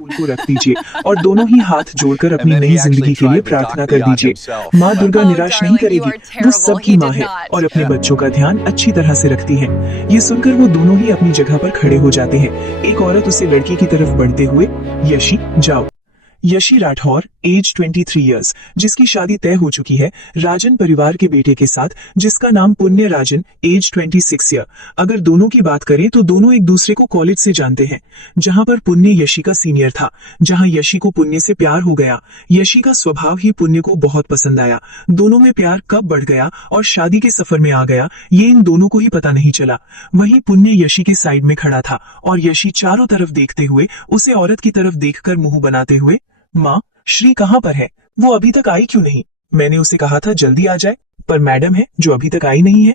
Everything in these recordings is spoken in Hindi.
फूल को रख दीजिए और दोनों ही हाथ जोड़कर अपनी नई जिंदगी के लिए प्रार्थना कर दीजिए। माँ दुर्गा निराश नहीं करेगी, वो सबकी माँ है और अपने बच्चों का ध्यान अच्छी तरह से रखती है। ये सुनकर वो दोनों ही अपनी जगह पर खड़े हो जाते हैं। एक औरत उसे लड़की की तरफ बढ़ते हुए, यशी जाओ। यशी राठौर एज 23 इयर्स, जिसकी शादी तय हो चुकी है राजन परिवार के बेटे के साथ, जिसका नाम पुण्य राजन एज 26 ईयर। अगर दोनों की बात करें तो दोनों एक दूसरे को कॉलेज से जानते हैं, जहां पर पुण्य यशी का सीनियर था। जहां यशी को पुण्य से प्यार हो गया। यशी का स्वभाव ही पुण्य को बहुत पसंद आया। दोनों में प्यार कब बढ़ गया और शादी के सफर में आ गया, ये इन दोनों को ही पता नहीं चला। वहीं पुण्य यशी के साइड में खड़ा था और यशी चारों तरफ देखते हुए उसे औरत की तरफ देखकर मुंह बनाते हुए, माँ श्री कहाँ पर है? वो अभी तक आई क्यों नहीं? मैंने उसे कहा था जल्दी आ जाए, पर मैडम है जो अभी तक आई नहीं है।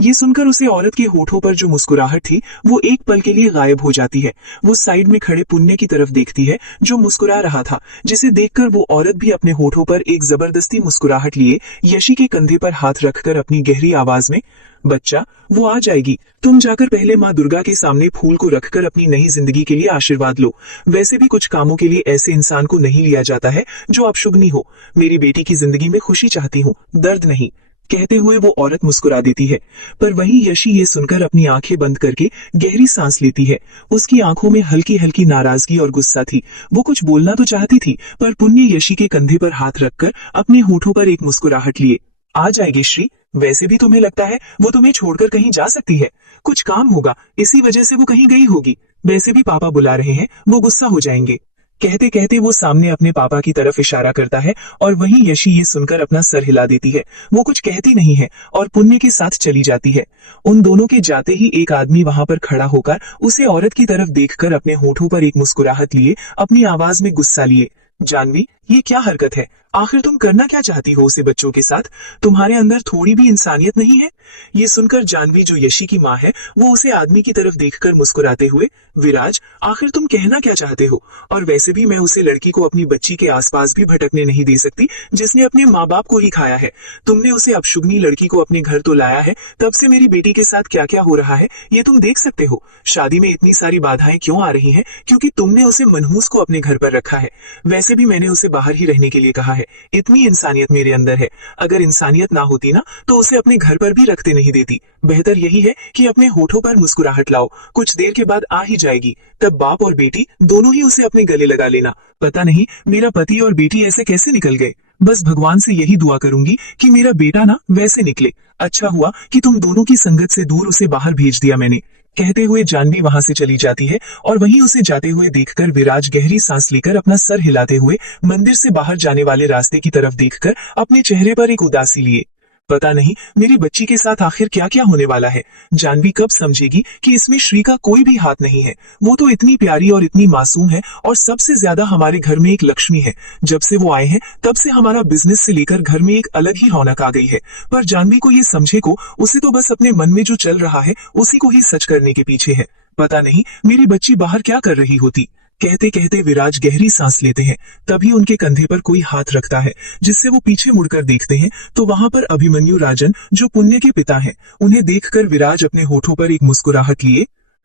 ये सुनकर उसे औरत के होठों पर जो मुस्कुराहट थी वो एक पल के लिए गायब हो जाती है। वो साइड में खड़े पुण्य की तरफ देखती है जो मुस्कुरा रहा था, जिसे देखकर वो औरत भी अपने होठों पर एक जबरदस्ती मुस्कुराहट लिए यशी के कंधे पर हाथ रखकर अपनी गहरी आवाज में, बच्चा वो आ जाएगी, तुम जाकर पहले माँ दुर्गा के सामने फूल को रखकर अपनी नई जिंदगी के लिए आशीर्वाद लो। वैसे भी कुछ कामों के लिए ऐसे इंसान को नहीं लिया जाता है जो अपशुगनी हो। मेरी बेटी की जिंदगी में खुशी चाहती हूँ, दर्द नहीं। कहते हुए वो औरत मुस्कुरा देती है, पर वहीं यशी ये सुनकर अपनी आंखें बंद करके गहरी सांस लेती है। उसकी आंखों में हल्की हल्की नाराजगी और गुस्सा थी। वो कुछ बोलना तो चाहती थी, पर पुण्य यशी के कंधे पर हाथ रखकर अपने होठों पर एक मुस्कुराहट लिए, आ जाएगी श्री, वैसे भी तुम्हें लगता है वो तुम्हें छोड़कर कहीं जा सकती है? कुछ काम होगा, इसी वजह से वो कहीं गई होगी। वैसे भी पापा बुला रहे हैं, वो गुस्सा हो जाएंगे। कहते कहते वो सामने अपने पापा की तरफ इशारा करता है और वहीं यशी ये सुनकर अपना सर हिला देती है। वो कुछ कहती नहीं है और पुण्य के साथ चली जाती है। उन दोनों के जाते ही एक आदमी वहां पर खड़ा होकर उसे औरत की तरफ देखकर अपने होठों पर एक मुस्कुराहट लिए अपनी आवाज में गुस्सा लिए, जानवी ये क्या हरकत है? आखिर तुम करना क्या चाहती हो उसे बच्चों के साथ? तुम्हारे अंदर थोड़ी भी इंसानियत नहीं है? ये सुनकर जानवी जो यशी की माँ है वो उसे आदमी की तरफ देखकर मुस्कुराते हुए, विराज आखिर तुम कहना क्या चाहते हो? और वैसे भी मैं उसे लड़की को अपनी बच्ची के आसपास भी भटकने नहीं दे सकती जिसने अपने माँ बाप को ही खाया है। तुमने उसे अपशुगनी लड़की को अपने घर तो लाया है, तब से मेरी बेटी के साथ क्या क्या हो रहा है ये तुम देख सकते हो। शादी में इतनी सारी बाधाएं क्यों आ रही हैं? क्योंकि तुमने उसे मनहूस को अपने घर पर रखा है। वैसे भी मैंने उसे बाहर ही रहने के लिए कहा है। इतनी इंसानियत मेरे अंदर है, अगर इंसानियत ना होती ना तो उसे अपने घर पर भी रखते नहीं देती। बेहतर यही है कि अपने होठों पर मुस्कुराहट लाओ, कुछ देर के बाद आ ही जाएगी, तब बाप और बेटी दोनों ही उसे अपने गले लगा लेना। पता नहीं मेरा पति और बेटी ऐसे कैसे निकल गए। बस भगवान से यही दुआ करूंगी कि मेरा बेटा ना वैसे निकले। अच्छा हुआ कि तुम दोनों की संगत से दूर उसे बाहर भेज दिया मैंने। कहते हुए जानवी वहां से चली जाती है और वहीं उसे जाते हुए देखकर विराज गहरी सांस लेकर अपना सर हिलाते हुए मंदिर से बाहर जाने वाले रास्ते की तरफ देखकर अपने चेहरे पर एक उदासी लिए, पता नहीं मेरी बच्ची के साथ आखिर क्या क्या होने वाला है। जानवी कब समझेगी कि इसमें श्री का कोई भी हाथ नहीं है। वो तो इतनी प्यारी और इतनी मासूम है और सबसे ज्यादा हमारे घर में एक लक्ष्मी है। जब से वो आए हैं तब से हमारा बिजनेस से लेकर घर में एक अलग ही रौनक आ गई है। पर जानवी को ये समझे को उसे तो बस अपने मन में जो चल रहा है उसी को ही सच करने के पीछे है। पता नहीं मेरी बच्ची बाहर क्या कर रही होती। कहते कहते विराज गहरी सांस लेते हैं, तभी उनके कंधे पर कोई हाथ रखता है, जिससे वो पीछे मुड़कर देखते हैं तो वहां पर अभिमन्यु राजन जो पुण्य के पिता हैं, उन्हें देखकर विराज अपने होठों पर एक मुस्कुराहट लिए,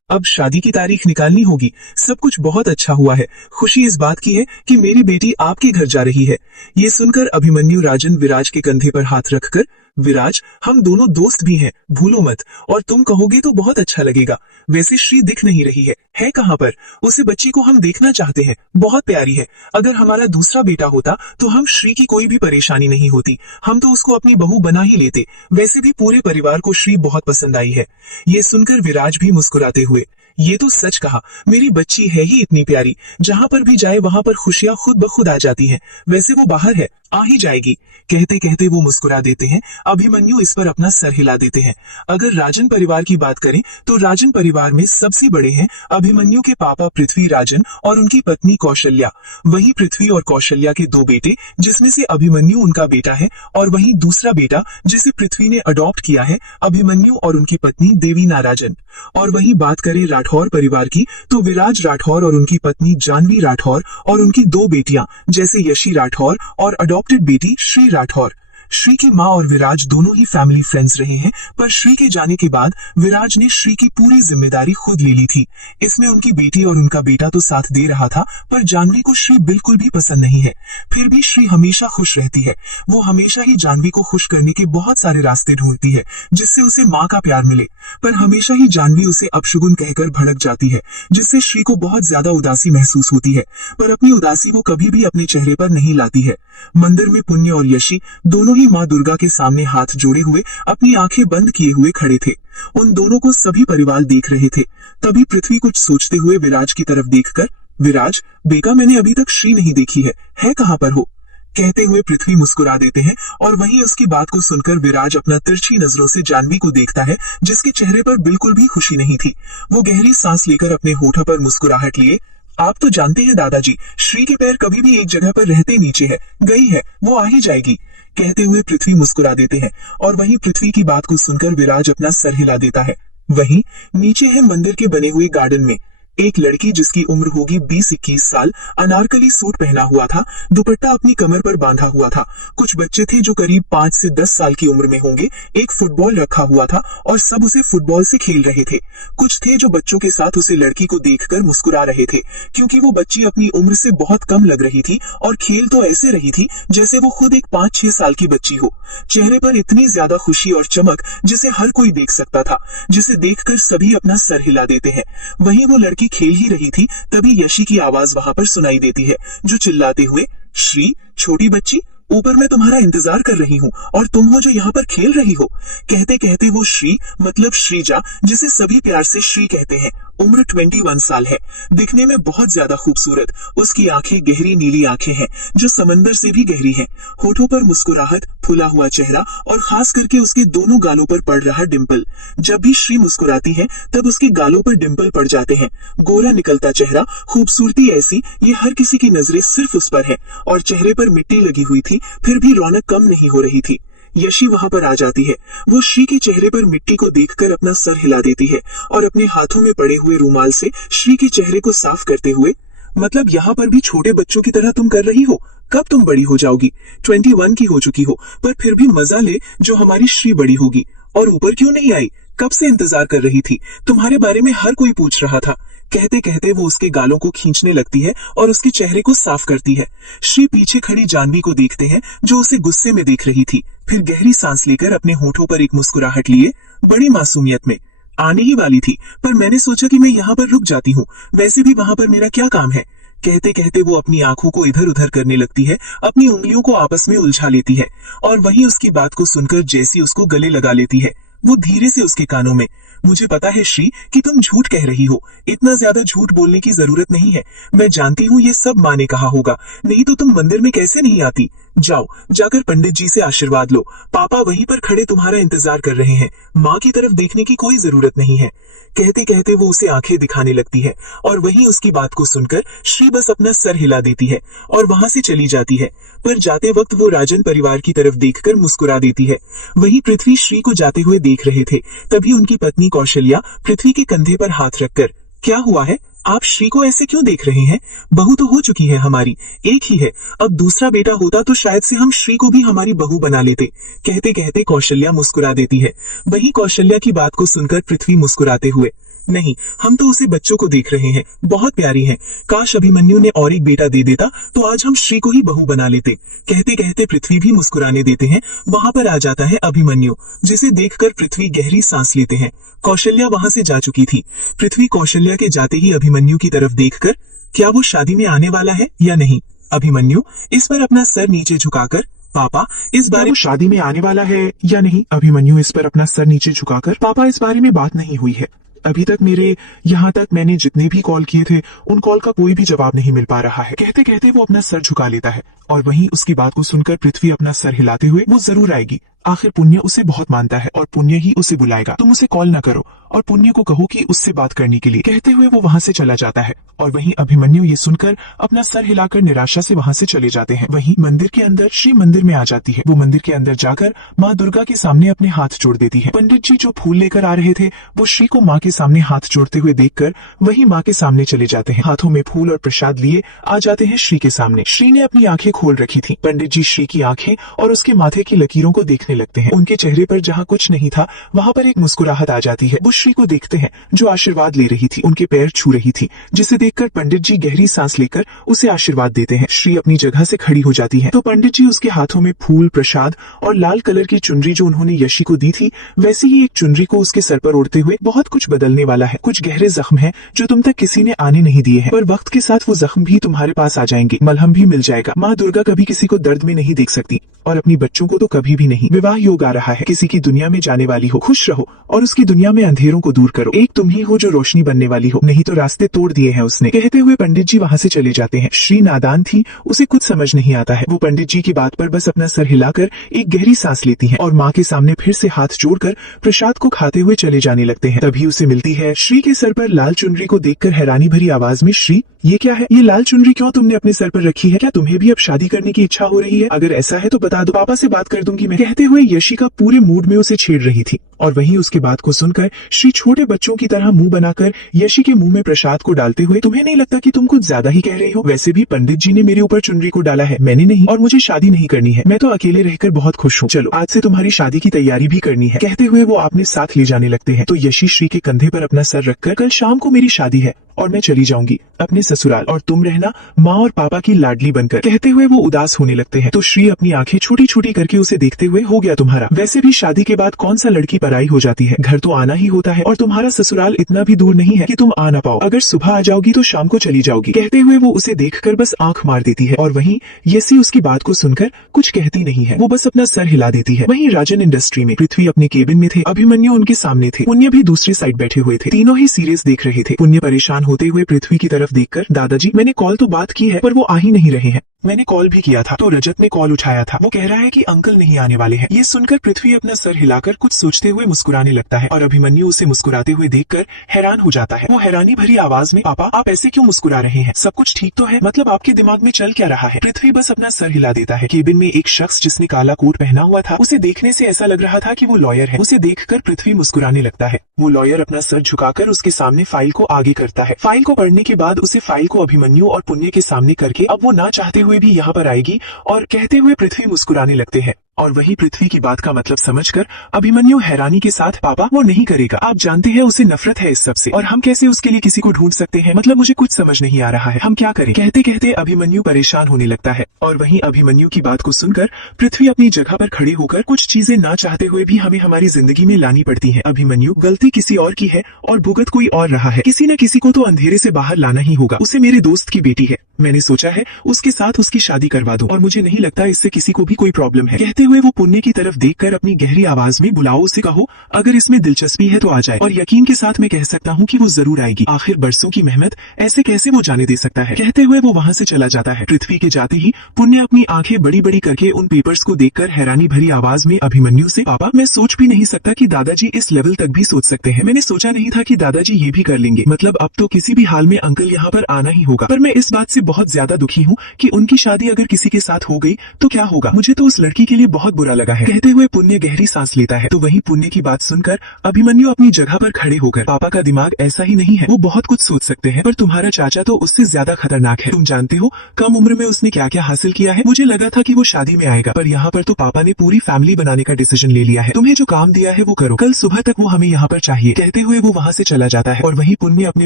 अब शादी की तारीख निकालनी होगी। सब कुछ बहुत अच्छा हुआ है, खुशी इस बात की है कि मेरी बेटी आपके घर जा रही है। ये सुनकर अभिमन्यु राजन विराज के कंधे पर हाथ रखकर, विराज हम दोनों दोस्त भी हैं, भूलो मत, और तुम कहोगे तो बहुत अच्छा लगेगा। वैसे श्री दिख नहीं रही है कहाँ पर? उसे बच्ची को हम देखना चाहते हैं, बहुत प्यारी है। अगर हमारा दूसरा बेटा होता तो हम श्री की कोई भी परेशानी नहीं होती, हम तो उसको अपनी बहू बना ही लेते। वैसे भी पूरे परिवार को श्री बहुत पसंद आई है। ये सुनकर विराज भी मुस्कुराते हुए, ये तो सच कहा, मेरी बच्ची है ही इतनी प्यारी, जहां पर भी जाए वहां पर खुशियां खुद ब खुद आ जाती हैं। वैसे वो बाहर है, आ ही जाएगी। कहते कहते वो मुस्कुरा देते हैं। अभिमन्यु इस पर अपना सर हिला देते हैं। अगर राजन परिवार की बात करें तो राजन परिवार में सबसे बड़े हैं अभिमन्यु के पापा पृथ्वी राजन और उनकी पत्नी कौशल्या। वहीं पृथ्वी और कौशल्या के दो बेटे, जिसमें से अभिमन्यु उनका बेटा है और वहीं दूसरा बेटा जिसे पृथ्वी ने अडॉप्ट किया है, अभिमन्यु और उनकी पत्नी देवीना राजन। और वहीं बात करें राठौर परिवार की तो विराज राठौर और उनकी पत्नी जानवी राठौर और उनकी दो बेटियां जैसे यशी राठौर और अडॉप्टेड बेटी श्री राठौर। श्री की माँ और विराज दोनों ही फैमिली फ्रेंड्स रहे हैं, पर श्री के जाने के बाद विराज ने श्री की पूरी जिम्मेदारी खुद ले ली थी। इसमें उनकी बेटी और उनका बेटा तो साथ दे रहा था, पर जानवी को श्री बिल्कुल भी पसंद नहीं है। फिर भी श्री हमेशा खुश रहती है। वो हमेशा ही जानवी को खुश करने के बहुत सारे रास्ते ढूंढती है, जिससे उसे माँ का प्यार मिले, पर हमेशा ही जानवी उसे अपशगुन कहकर भड़क जाती है, जिससे श्री को बहुत ज्यादा उदासी महसूस होती है। पर अपनी उदासी वो कभी भी अपने चेहरे पर नहीं लाती है। मंदिर में पुण्य और यशी दोनों ही माँ दुर्गा के सामने हाथ जोड़े हुए अपनी आंखें बंद किए हुए खड़े थे। उन दोनों को सभी परिवार देख रहे थे। तभी पृथ्वी कुछ सोचते हुए विराज की तरफ देखकर, विराज बेटा, मैंने अभी तक श्री नहीं देखी है कहाँ पर हो? कहते हुए पृथ्वी मुस्कुरा देते हैं और वहीं उसकी बात को सुनकर विराज अपना तिरछी नजरों से जानवी को देखता है, जिसके चेहरे पर बिल्कुल भी खुशी नहीं थी। वो गहरी सांस लेकर अपने होठों पर मुस्कुराहट लिए, आप तो जानते हैं दादाजी, श्री के पैर कभी भी एक जगह पर रहते नीचे है, गई है, वो आ ही जाएगी। कहते हुए पृथ्वी मुस्कुरा देते हैं और वहीं पृथ्वी की बात को सुनकर विराज अपना सर हिला देता है। वहीं नीचे है मंदिर के बने हुए गार्डन में एक लड़की जिसकी उम्र होगी 20-21 साल, अनारकली सूट पहना हुआ था, दुपट्टा अपनी कमर पर बांधा हुआ था। कुछ बच्चे थे जो करीब 5 से 10 साल की उम्र में होंगे। एक फुटबॉल रखा हुआ था और सब उसे फुटबॉल से खेल रहे थे। कुछ थे जो बच्चों के साथ उसे लड़की को देखकर मुस्कुरा रहे थे, क्योंकि वो बच्ची अपनी उम्र से बहुत कम लग रही थी और खेल तो ऐसे रही थी जैसे वो खुद एक 5-6 साल की बच्ची हो। चेहरे पर इतनी ज्यादा खुशी और चमक जिसे हर कोई देख सकता था, जिसे देखकर सभी अपना सर हिला देते हैं। वहीं वो लड़की खेल ही रही थी, तभी यशी की आवाज वहां पर सुनाई देती है, जो चिल्लाते हुए, श्री छोटी बच्ची, ऊपर मैं तुम्हारा इंतजार कर रही हूँ और तुम हो जो यहाँ पर खेल रही हो। कहते कहते वो श्री मतलब श्रीजा, जिसे सभी प्यार से श्री कहते हैं, उम्र 21 साल है, दिखने में बहुत ज्यादा खूबसूरत। उसकी आंखें गहरी नीली आंखें हैं जो समंदर से भी गहरी हैं। होठों पर मुस्कुराहट, फुला हुआ चेहरा और खास करके उसके दोनों गालों पर पड़ रहा डिंपल। जब भी श्री मुस्कुराती है तब उसके गालों पर डिंपल पड़ जाते हैं। गोरा निकलता चेहरा, खूबसूरती ऐसी, ये हर किसी की नजरें सिर्फ उस पर है और चेहरे पर मिट्टी लगी हुई थी, फिर भी रौनक कम नहीं हो रही थी। यशी वहां पर आ जाती है। वो श्री के चेहरे पर मिट्टी को देखकर अपना सर हिला देती है और अपने हाथों में पड़े हुए रुमाल से श्री के चेहरे को साफ करते हुए, मतलब यहाँ पर भी छोटे बच्चों की तरह तुम कर रही हो? कब तुम बड़ी हो जाओगी? 21 की हो चुकी हो, पर फिर भी मजा ले जो हमारी श्री बड़ी होगी। और ऊपर क्यों नहीं आई? कब से इंतजार कर रही थी, तुम्हारे बारे में हर कोई पूछ रहा था। कहते कहते वो उसके गालों को खींचने लगती है और उसके चेहरे को साफ करती है। श्री पीछे खड़ी जानवी को देखते हैं, जो उसे गुस्से में देख रही थी। फिर गहरी सांस लेकर अपने होठों पर एक मुस्कुराहट लिए, बड़ी मासूमियत में, आने ही वाली थी, पर मैंने सोचा कि मैं यहाँ पर रुक जाती हूँ, वैसे भी वहां पर मेरा क्या काम है। कहते कहते वो अपनी आंखों को इधर उधर करने लगती है, अपनी उंगलियों को आपस में उलझा लेती है और वहीं उसकी बात को सुनकर जैसी उसको गले लगा लेती है। वो धीरे से उसके कानों में, मुझे पता है श्री कि तुम झूठ कह रही हो, इतना ज्यादा झूठ बोलने की जरूरत नहीं है। मैं जानती हूँ ये सब माँ ने कहा होगा, नहीं तो तुम मंदिर में कैसे नहीं आती। जाओ जाकर पंडित जी से आशीर्वाद लो, पापा वहीं पर खड़े तुम्हारा इंतजार कर रहे हैं, माँ की तरफ देखने की कोई जरूरत नहीं है। कहते कहते वो उसे आंखें दिखाने लगती है और वहीं उसकी बात को सुनकर श्री बस अपना सर हिला देती है और वहां से चली जाती है। पर जाते वक्त वो राजन परिवार की तरफ देखकर मुस्कुरा देती है। वहीं पृथ्वी श्री को जाते हुए देख रहे थे, तभी उनकी पत्नी कौशल्या पृथ्वी के कंधे पर हाथ रखकर, क्या हुआ है, आप श्री को ऐसे क्यों देख रहे हैं? बहू तो हो चुकी है हमारी, एक ही है, अब दूसरा बेटा होता तो शायद से हम श्री को भी हमारी बहू बना लेते। कहते कहते कौशल्या मुस्कुरा देती है। वहीं कौशल्या की बात को सुनकर पृथ्वी मुस्कुराते हुए, नहीं, हम तो उसे बच्चों को देख रहे हैं, बहुत प्यारी है, काश अभिमन्यु ने और एक बेटा दे देता तो आज हम श्री को ही बहू बना लेते। कहते कहते पृथ्वी भी मुस्कुराने देते हैं। वहां पर आ जाता है अभिमन्यु, जिसे देखकर पृथ्वी गहरी सांस लेते हैं। कौशल्या वहां से जा चुकी थी। पृथ्वी कौशल्या के जाते ही अभिमन्यु की तरफ देखकर, क्या वो शादी में आने वाला है या नहीं? अभिमन्यु इस पर अपना सर नीचे झुकाकर, पापा इस बारे में शादी में आने वाला है या नहीं? अभिमन्यु इस पर अपना सर नीचे झुकाकर, पापा इस बारे में बात नहीं हुई है, अभी तक मेरे यहाँ तक मैंने जितने भी कॉल किए थे उन कॉल का कोई भी जवाब नहीं मिल पा रहा है। कहते कहते वो अपना सर झुका लेता है और वहीं उसकी बात को सुनकर पृथ्वी अपना सर हिलाते हुए, वो जरूर आएगी, आखिर पुण्य उसे बहुत मानता है और पुण्य ही उसे बुलाएगा। तुम उसे कॉल न करो और पुण्य को कहो कि उससे बात करने के लिए। कहते हुए वो वहाँ से चला जाता है और वहीं अभिमन्यु ये सुनकर अपना सर हिलाकर निराशा से वहाँ से चले जाते हैं। वहीं मंदिर के अंदर श्री मंदिर में आ जाती है। वो मंदिर के अंदर जाकर माँ दुर्गा के सामने अपने हाथ जोड़ देती है। पंडित जी जो फूल लेकर आ रहे थे वो श्री को माँ के सामने हाथ जोड़ते हुए देखकर वही माँ के सामने चले जाते हैं। हाथों में फूल और प्रसाद लिए आ जाते हैं श्री के सामने। श्री ने अपनी आंखें खोल रखी थी। पंडित जी श्री की आंखें और उसके माथे की लकीरों को देखने लगते हैं। उनके चेहरे पर जहाँ कुछ नहीं था वहाँ पर एक मुस्कुराहट आ जाती है। वो श्री को देखते हैं जो आशीर्वाद ले रही थी, उनके पैर छू रही थी, जिसे देखकर पंडित जी गहरी सांस लेकर उसे आशीर्वाद देते हैं। श्री अपनी जगह से खड़ी हो जाती है तो पंडित जी उसके हाथों में फूल, प्रसाद और लाल कलर की चुनरी जो उन्होंने यशी को दी थी वैसी ही एक चुनरी को उसके सर पर ओढ़ते हुए, बहुत कुछ बदलने वाला है, कुछ गहरे जख्म है जो तुम तक किसी ने आने नहीं दिए हैं, पर वक्त के साथ वो जख्म भी तुम्हारे पास आ जाएंगे, मलहम भी मिल जाएगा। माँ दुर्गा कभी किसी को दर्द में नहीं देख सकती और अपनी बच्चों को तो कभी भी नहीं। विवाह योग आ रहा है, किसी की दुनिया में जाने वाली हो, खुश रहो और उसकी दुनिया में अंधेरों को दूर करो। एक तुम ही हो जो रोशनी बनने वाली हो, नहीं तो रास्ते तोड़ दिए हैं उसने। कहते हुए पंडित जी वहाँ से चले जाते हैं। श्री नादान थी, उसे कुछ समझ नहीं आता है। वो पंडित जी की बात पर बस अपना सर हिलाकर एक गहरी सांस लेती है और माँ के सामने फिर से हाथ जोड़कर प्रसाद को खाते हुए चले जाने लगते हैं। तभी उसे मिलती है श्री के सर पर लाल चुनरी को देखकर हैरानी भरी आवाज में, श्री ये क्या है? ये लाल चुनरी क्यों तुमने अपने सर पर रखी है? क्या तुम्हें भी अब शादी करने की इच्छा हो रही है? अगर ऐसा है तो बता दो, पापा से बात कर दूंगी मैं। कहते हुए यशिका पूरे मूड में उसे छेड़ रही थी और वहीं उसके बात को सुनकर श्री छोटे बच्चों की तरह मुंह बनाकर यशी के मुंह में प्रसाद को डालते हुए, तुम्हें नहीं लगता कि तुम कुछ ज्यादा ही कह रहे हो? वैसे भी पंडित जी ने मेरे ऊपर चुनरी को डाला है, मैंने नहीं, और मुझे शादी नहीं करनी है। मैं तो अकेले रहकर बहुत खुश हूँ। चलो आज से तुम्हारी शादी की तैयारी भी करनी है। कहते हुए वो अपने साथ ले जाने लगते हैं तो यशी श्री के कंधे पर अपना सर रखकर, कल शाम को मेरी शादी है और मैं चली जाऊंगी अपने ससुराल और तुम रहना माँ और पापा की लाडली बनकर। कहते हुए वो उदास होने लगते हैं तो श्री अपनी आंखें छोटी छोटी करके उसे देखते हुए, हो गया तुम्हारा। वैसे भी शादी के बाद कौन सा लड़की पराई हो जाती है, घर तो आना ही होता है और तुम्हारा ससुराल इतना भी दूर नहीं है कि तुम आ ना पाओ। अगर सुबह आ जाओगी तो शाम को चली जाओगी। कहते हुए वो उसे देखकर बस आंख मार देती है और वहीं यसी उसकी बात को सुनकर कुछ कहती नहीं है, वो बस अपना सर हिला देती है। वहीं राजन इंडस्ट्री में पृथ्वी अपने केबिन में थे, अभिमन्यु उनके सामने थे, पुण्य भी दूसरी साइड बैठे हुए थे। तीनों ही सीरियस देख रहे थे। पुण्य परेशान होते हुए पृथ्वी की तरफ देखकर, दादाजी मैंने कॉल तो बात की है पर वो आ ही नहीं रहे हैं। मैंने कॉल भी किया था तो रजत ने कॉल उठाया था, वो कह रहा है कि अंकल नहीं आने वाले हैं। ये सुनकर पृथ्वी अपना सर हिलाकर कुछ सोचते हुए मुस्कुराने लगता है और अभिमन्यु उसे मुस्कुराते हुए देखकर हैरान हो जाता है। वो हैरानी भरी आवाज में, पापा आप ऐसे क्यों मुस्कुरा रहे हैं? सब कुछ ठीक तो है? मतलब आपके दिमाग में चल क्या रहा है? पृथ्वी बस अपना सर हिला देता है। केबिन में एक शख्स जिसने काला कोट पहना हुआ था, उसे देखने से ऐसा लग रहा था कि वो लॉयर है। उसे देखकर पृथ्वी मुस्कुराने लगता है। वो लॉयर अपना सर झुकाकर उसके सामने फाइल को आगे करता है। फाइल को पढ़ने के बाद उसे फाइल को अभिमन्यु और पुण्य के सामने करके अब वो ना चाहते हुए भी यहाँ पर आएगी और कहते हुए पृथ्वी मुस्कुराने लगते हैं। और वही पृथ्वी की बात का मतलब समझकर अभिमन्यु हैरानी के साथ, पापा वो नहीं करेगा, आप जानते हैं उसे नफरत है इस सब से और हम कैसे उसके लिए किसी को ढूंढ सकते हैं? मतलब मुझे कुछ समझ नहीं आ रहा है, हम क्या करें? कहते कहते अभिमन्यु परेशान होने लगता है और वहीं अभिमन्यु की बात को सुनकर पृथ्वी अपनी जगह पर खड़े होकर, कुछ चीजें ना चाहते हुए भी हमें हमारी जिंदगी में लानी पड़ती है। अभिमन्यु गलती किसी और की है और भुगत कोई और रहा है। किसी न किसी को तो अंधेरे से बाहर लाना ही होगा। उसे मेरे दोस्त की बेटी है, मैंने सोचा है उसके साथ उसकी शादी करवा दूं और मुझे नहीं लगता इससे किसी को भी कोई प्रॉब्लम है। कहते हुए वो पुण्य की तरफ देखकर अपनी गहरी आवाज में, बुलाओ उसे, कहो अगर इसमें दिलचस्पी है तो आ जाए। और यकीन के साथ मैं कह सकता हूँ कि वो जरूर आएगी, आखिर बरसों की मेहनत ऐसे कैसे वो जाने दे सकता है। कहते हुए वो वहाँ से चला जाता है। पृथ्वी के जाते ही पुण्य अपनी आंखें बड़ी बड़ी करके उन पेपर्स को देखकर हैरानी भरी आवाज में अभिमन्यु से, पापा मैं सोच भी नहीं सकता कि दादाजी इस लेवल तक भी सोच सकते हैं। मैंने सोचा नहीं था कि दादाजी ये भी कर लेंगे। मतलब अब तो किसी भी हाल में अंकल यहाँ पर आना ही होगा। पर मैं इस बात से बहुत ज्यादा दुखी हूँ कि उनकी शादी अगर किसी के साथ हो गई तो क्या होगा। मुझे तो उस लड़की के लिए बहुत बुरा लगा है। कहते हुए पुण्य गहरी सांस लेता है तो वहीं पुण्य की बात सुनकर अभिमन्यु अपनी जगह पर खड़े होकर, पापा का दिमाग ऐसा ही नहीं है, वो बहुत कुछ सोच सकते हैं, पर तुम्हारा चाचा तो उससे ज्यादा खतरनाक है। तुम जानते हो कम उम्र में उसने क्या क्या हासिल किया है। मुझे लगा था कि वो शादी में आएगा, पर यहाँ पर तो पापा ने पूरी फैमिली बनाने का डिसीजन ले लिया है। तुम्हें जो काम दिया है वो करो, कल सुबह तक वो हमें यहाँ पर चाहिए। कहते हुए वो वहाँ से चला जाता है और वहीं पुण्य अपने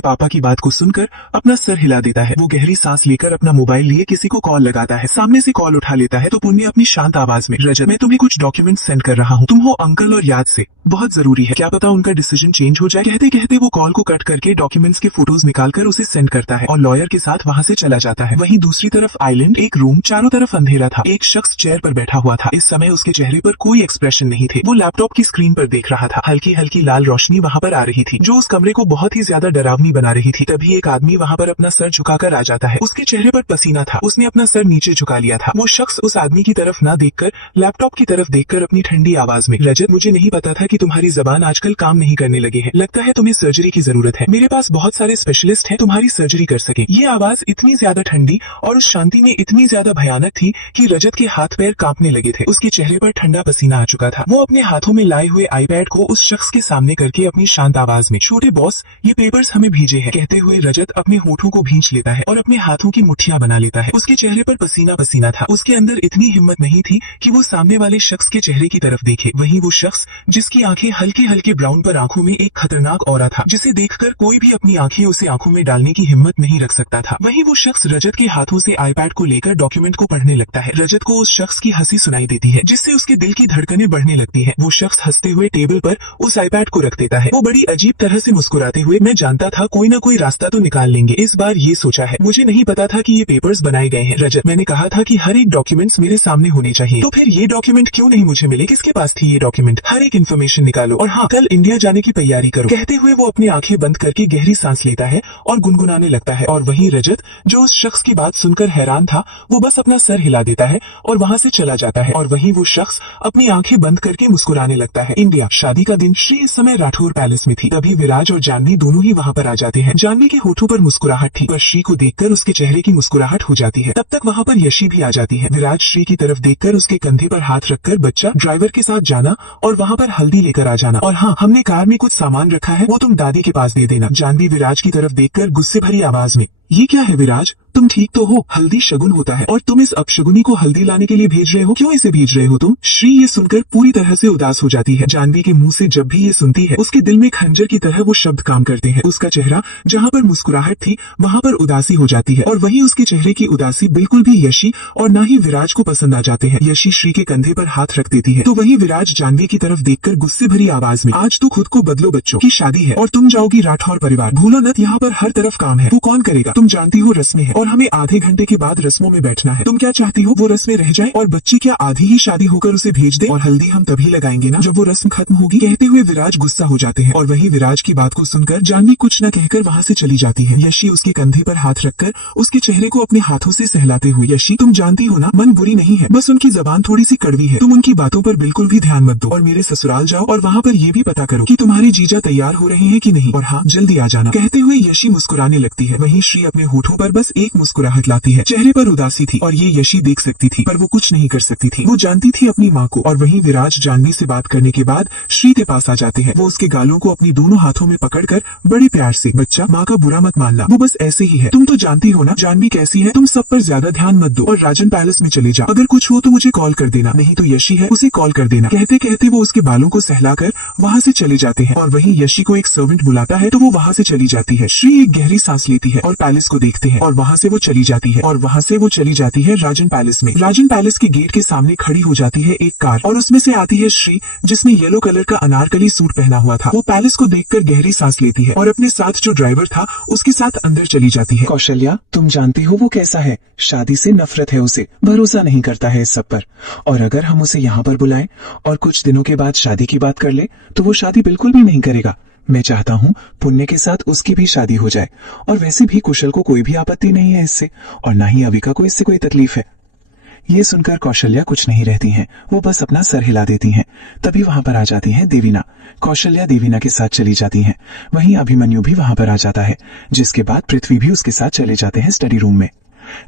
पापा की बात को सुनकर अपना सर हिला देता है। वो गहरी सांस लेकर अपना मोबाइल लिए किसी को कॉल लगाता है। सामने से कॉल उठा लेता है तो पुण्य अपनी शांत आवाज में, रजत मैं तुम्हें कुछ डॉक्यूमेंट सेंड कर रहा हूँ, तुम हो अंकल और याद से बहुत जरूरी है, क्या पता उनका डिसीजन चेंज हो जाए। कहते कहते वो कॉल को कट करके डॉक्यूमेंट्स के फोटोज निकालकर उसे सेंड करता है और लॉयर के साथ वहाँ से चला जाता है। वहीं दूसरी तरफ आइलैंड, एक रूम, चारों तरफ अंधेरा था। एक शख्स चेयर पर बैठा हुआ था। इस समय उसके चेहरे पर कोई एक्सप्रेशन नहीं थे। वो लैपटॉप की स्क्रीन पर देख रहा था। हल्की हल्की लाल रोशनी वहाँ पर आ रही थी जो उस कमरे को बहुत ही ज्यादा डरावनी बना रही थी। तभी एक आदमी वहाँ पर अपना सर झुकाकर आ जाता है। उसके चेहरे पर पसीना था, उसने अपना सर नीचे झुका लिया था। वो शख्स उस आदमी की तरफ न देखकर लैपटॉप की तरफ देखकर अपनी ठंडी आवाज में, रजत मुझे नहीं पता था कि तुम्हारी जबान आजकल काम नहीं करने लगे है, लगता है तुम्हें सर्जरी की जरूरत है, मेरे पास बहुत सारे स्पेशलिस्ट हैं तुम्हारी सर्जरी कर सके। ये आवाज इतनी ज्यादा ठंडी और उस शांति में इतनी ज्यादा भयानक थी कि रजत के हाथ पैर कांपने लगे थे। उसके चेहरे पर ठंडा पसीना आ चुका था। वो अपने हाथों में लाए हुए आईपैड को उस शख्स के सामने करके अपनी शांत आवाज में, छोटे बॉस ये पेपर्स हमें भेजे हैं कहते हुए रजत अपने होठों को भींच लेता है और अपने हाथों की मुट्ठियां बना लेता है। उसके चेहरे पर पसीना पसीना था। उसके अंदर इतनी हिम्मत नहीं थी कि वो सामने वाले शख्स के चेहरे की तरफ देखे। वहीं वो शख्स जिसकी आंखें हल्के हल्के ब्राउन पर आंखों में एक खतरनाक ऑरा था, जिसे देखकर कोई भी अपनी आंखें उसे आंखों में डालने की हिम्मत नहीं रख सकता था। वहीं वो शख्स रजत के हाथों से आईपैड को लेकर डॉक्यूमेंट को पढ़ने लगता है। रजत को उस शख्स की हंसी सुनाई देती है जिससे उसके दिल की धड़कनें बढ़ने लगती है। वो शख्स हंसते हुए टेबल पर उस आईपैड को रख देता है। वो बड़ी अजीब तरह से मुस्कुराते हुए, मैं जानता था कोई ना कोई रास्ता तो निकाल लेंगे, इस बार ये सोचा है। मुझे नहीं पता था कि ये पेपर्स बनाए गए हैं रजत, मैंने कहा था कि हर एक डॉक्यूमेंट्स मेरे सामने होने चाहिए। तो फिर ये डॉक्यूमेंट क्यों नहीं मुझे मिले? किसके पास थी ये डॉक्यूमेंट? हर एक इन्फॉर्मेशन निकालो और हाँ, कल इंडिया जाने की तैयारी करो। कहते हुए वो अपनी आंखें बंद करके गहरी सांस लेता है और गुनगुनाने लगता है। और वहीं रजत, जो उस शख्स की बात सुनकर हैरान था, वो बस अपना सर हिला देता है और वहाँ से चला जाता है। और वहीं वो शख्स अपनी आंखें बंद करके मुस्कुराने लगता है। इंडिया, शादी का दिन। श्री इस समय राठौर पैलेस में थी। तभी विराज और जानवी दोनों ही वहाँ पर आ जाते हैं। जानवी के होठों पर मुस्कुराहट थी, पर श्री को देखकर उसके चेहरे की मुस्कुराहट हो जाती है। तब तक वहाँ पर यशी भी आ जाती है। विराज श्री की तरफ देखकर उसके कंधे पर हाथ रखकर, बच्चा, ड्राइवर के साथ जाना और वहाँ पर हल्दी लेकर आ जाना, और हाँ, हमने कार में कुछ सामान रखा है, वो तुम दादी के पास दे देना। जानवी विराज की तरफ देखकर गुस्से भरी आवाज में, ये क्या है विराज, तुम ठीक तो हो? हल्दी शगुन होता है और तुम इस अपशगुनी को हल्दी लाने के लिए भेज रहे हो, क्यों इसे भेज रहे हो तुम? श्री ये सुनकर पूरी तरह से उदास हो जाती है। जानवी के मुंह से जब भी ये सुनती है, उसके दिल में खंजर की तरह वो शब्द काम करते हैं। उसका चेहरा जहाँ पर मुस्कुराहट थी, वहाँ पर उदासी हो जाती है, और वहीं उसके चेहरे की उदासी बिल्कुल भी यशी और न ही विराज को पसंद आ जाते हैं। यशी श्री के कंधे पर हाथ रख देती है, तो वहीं विराज जानवी की तरफ देखकर गुस्से भरी आवाज में, आज तो खुद को बदलो, बच्चों की शादी है और तुम जाओगी राठौर परिवार, भूलो न यहाँ पर हर तरफ काम है, वो कौन करेगा? तुम जानती हो रस्में है और हमें आधे घंटे के बाद रस्मों में बैठना है। तुम क्या चाहती हो वो रस्में रह जाए और बच्ची क्या आधी ही शादी होकर उसे भेज दे, और हल्दी हम तभी लगाएंगे ना जब वो रस्म खत्म होगी। कहते हुए विराज गुस्सा हो जाते हैं और वहीं विराज की बात को सुनकर जानवी कुछ न कहकर वहाँ से चली जाती है। यशी उसके कंधे पर हाथ रखकर उसके चेहरे को अपने हाथों से सहलाते हुए, यशी तुम जानती हो ना, मन बुरी नहीं है, बस उनकी जबान थोड़ी सी कड़वी है, तुम उनकी बातों पर बिल्कुल भी ध्यान मत दो और मेरे ससुराल जाओ और वहाँ पर ये भी पता करो कि तुम्हारे जीजा तैयार हो रहे हैं कि नहीं, और हाँ, जल्दी आ जाना। कहते हुए यशी मुस्कुराने लगती है। वहीं श्री अपने होठों पर बस एक मुस्कुराहट लाती है। चेहरे पर उदासी थी और ये यशी देख सकती थी, पर वो कुछ नहीं कर सकती थी। वो जानती थी अपनी माँ को। और वहीं विराज जानवी से बात करने के बाद श्री के पास आ जाते हैं। वो उसके गालों को अपनी दोनों हाथों में पकड़कर बड़े प्यार से, बच्चा, माँ का बुरा मत मानना, वो बस ऐसे ही है, तुम तो जानती हो ना जानवी कैसी है, तुम सब पर ज्यादा ध्यान मत दो और राजन पैलेस में चले जाओ, अगर कुछ हो तो मुझे कॉल कर देना, नहीं तो यशी है उसे कॉल कर देना। कहते कहते वो उसके बालों को सहलाकर वहाँ से चले जाते हैं और वहीं यशी को एक सर्वेंट बुलाता है तो वो वहाँ से चली जाती है। श्री एक गहरी सांस लेती है और पैलेस को देखते हैं और वहाँ से वो चली जाती है और वहाँ से वो चली जाती है राजन पैलेस में। राजन पैलेस के गेट के सामने खड़ी हो जाती है एक कार और उसमें से आती है श्री, जिसने येलो कलर का अनारकली सूट पहना हुआ था। वो पैलेस को देखकर गहरी सांस लेती है और अपने साथ जो ड्राइवर था उसके साथ अंदर चली जाती है। कौशल्या, तुम जानती हो वो कैसा है, शादी से नफरत है उसे, भरोसा नहीं करता है इस सब पर, और अगर हम उसे यहाँ पर बुलाएं और कुछ दिनों के बाद शादी की बात कर ले तो वो शादी बिल्कुल भी नहीं करेगा। मैं चाहता हूँ पुण्य के साथ उसकी भी शादी हो जाए, और वैसे भी कुशल को कोई भी आपत्ति नहीं है इससे, और न ही अविका को इससे कोई तकलीफ है। ये सुनकर कौशल्या कुछ नहीं रहती हैं, वो बस अपना सर हिला देती हैं। तभी वहां पर आ जाती हैं देवीना। कौशल्या देवीना के साथ चली जाती हैं। वहीं अभिमन्यु भी वहां पर आ जाता है, जिसके बाद पृथ्वी भी उसके साथ चले जाते हैं स्टडी रूम में।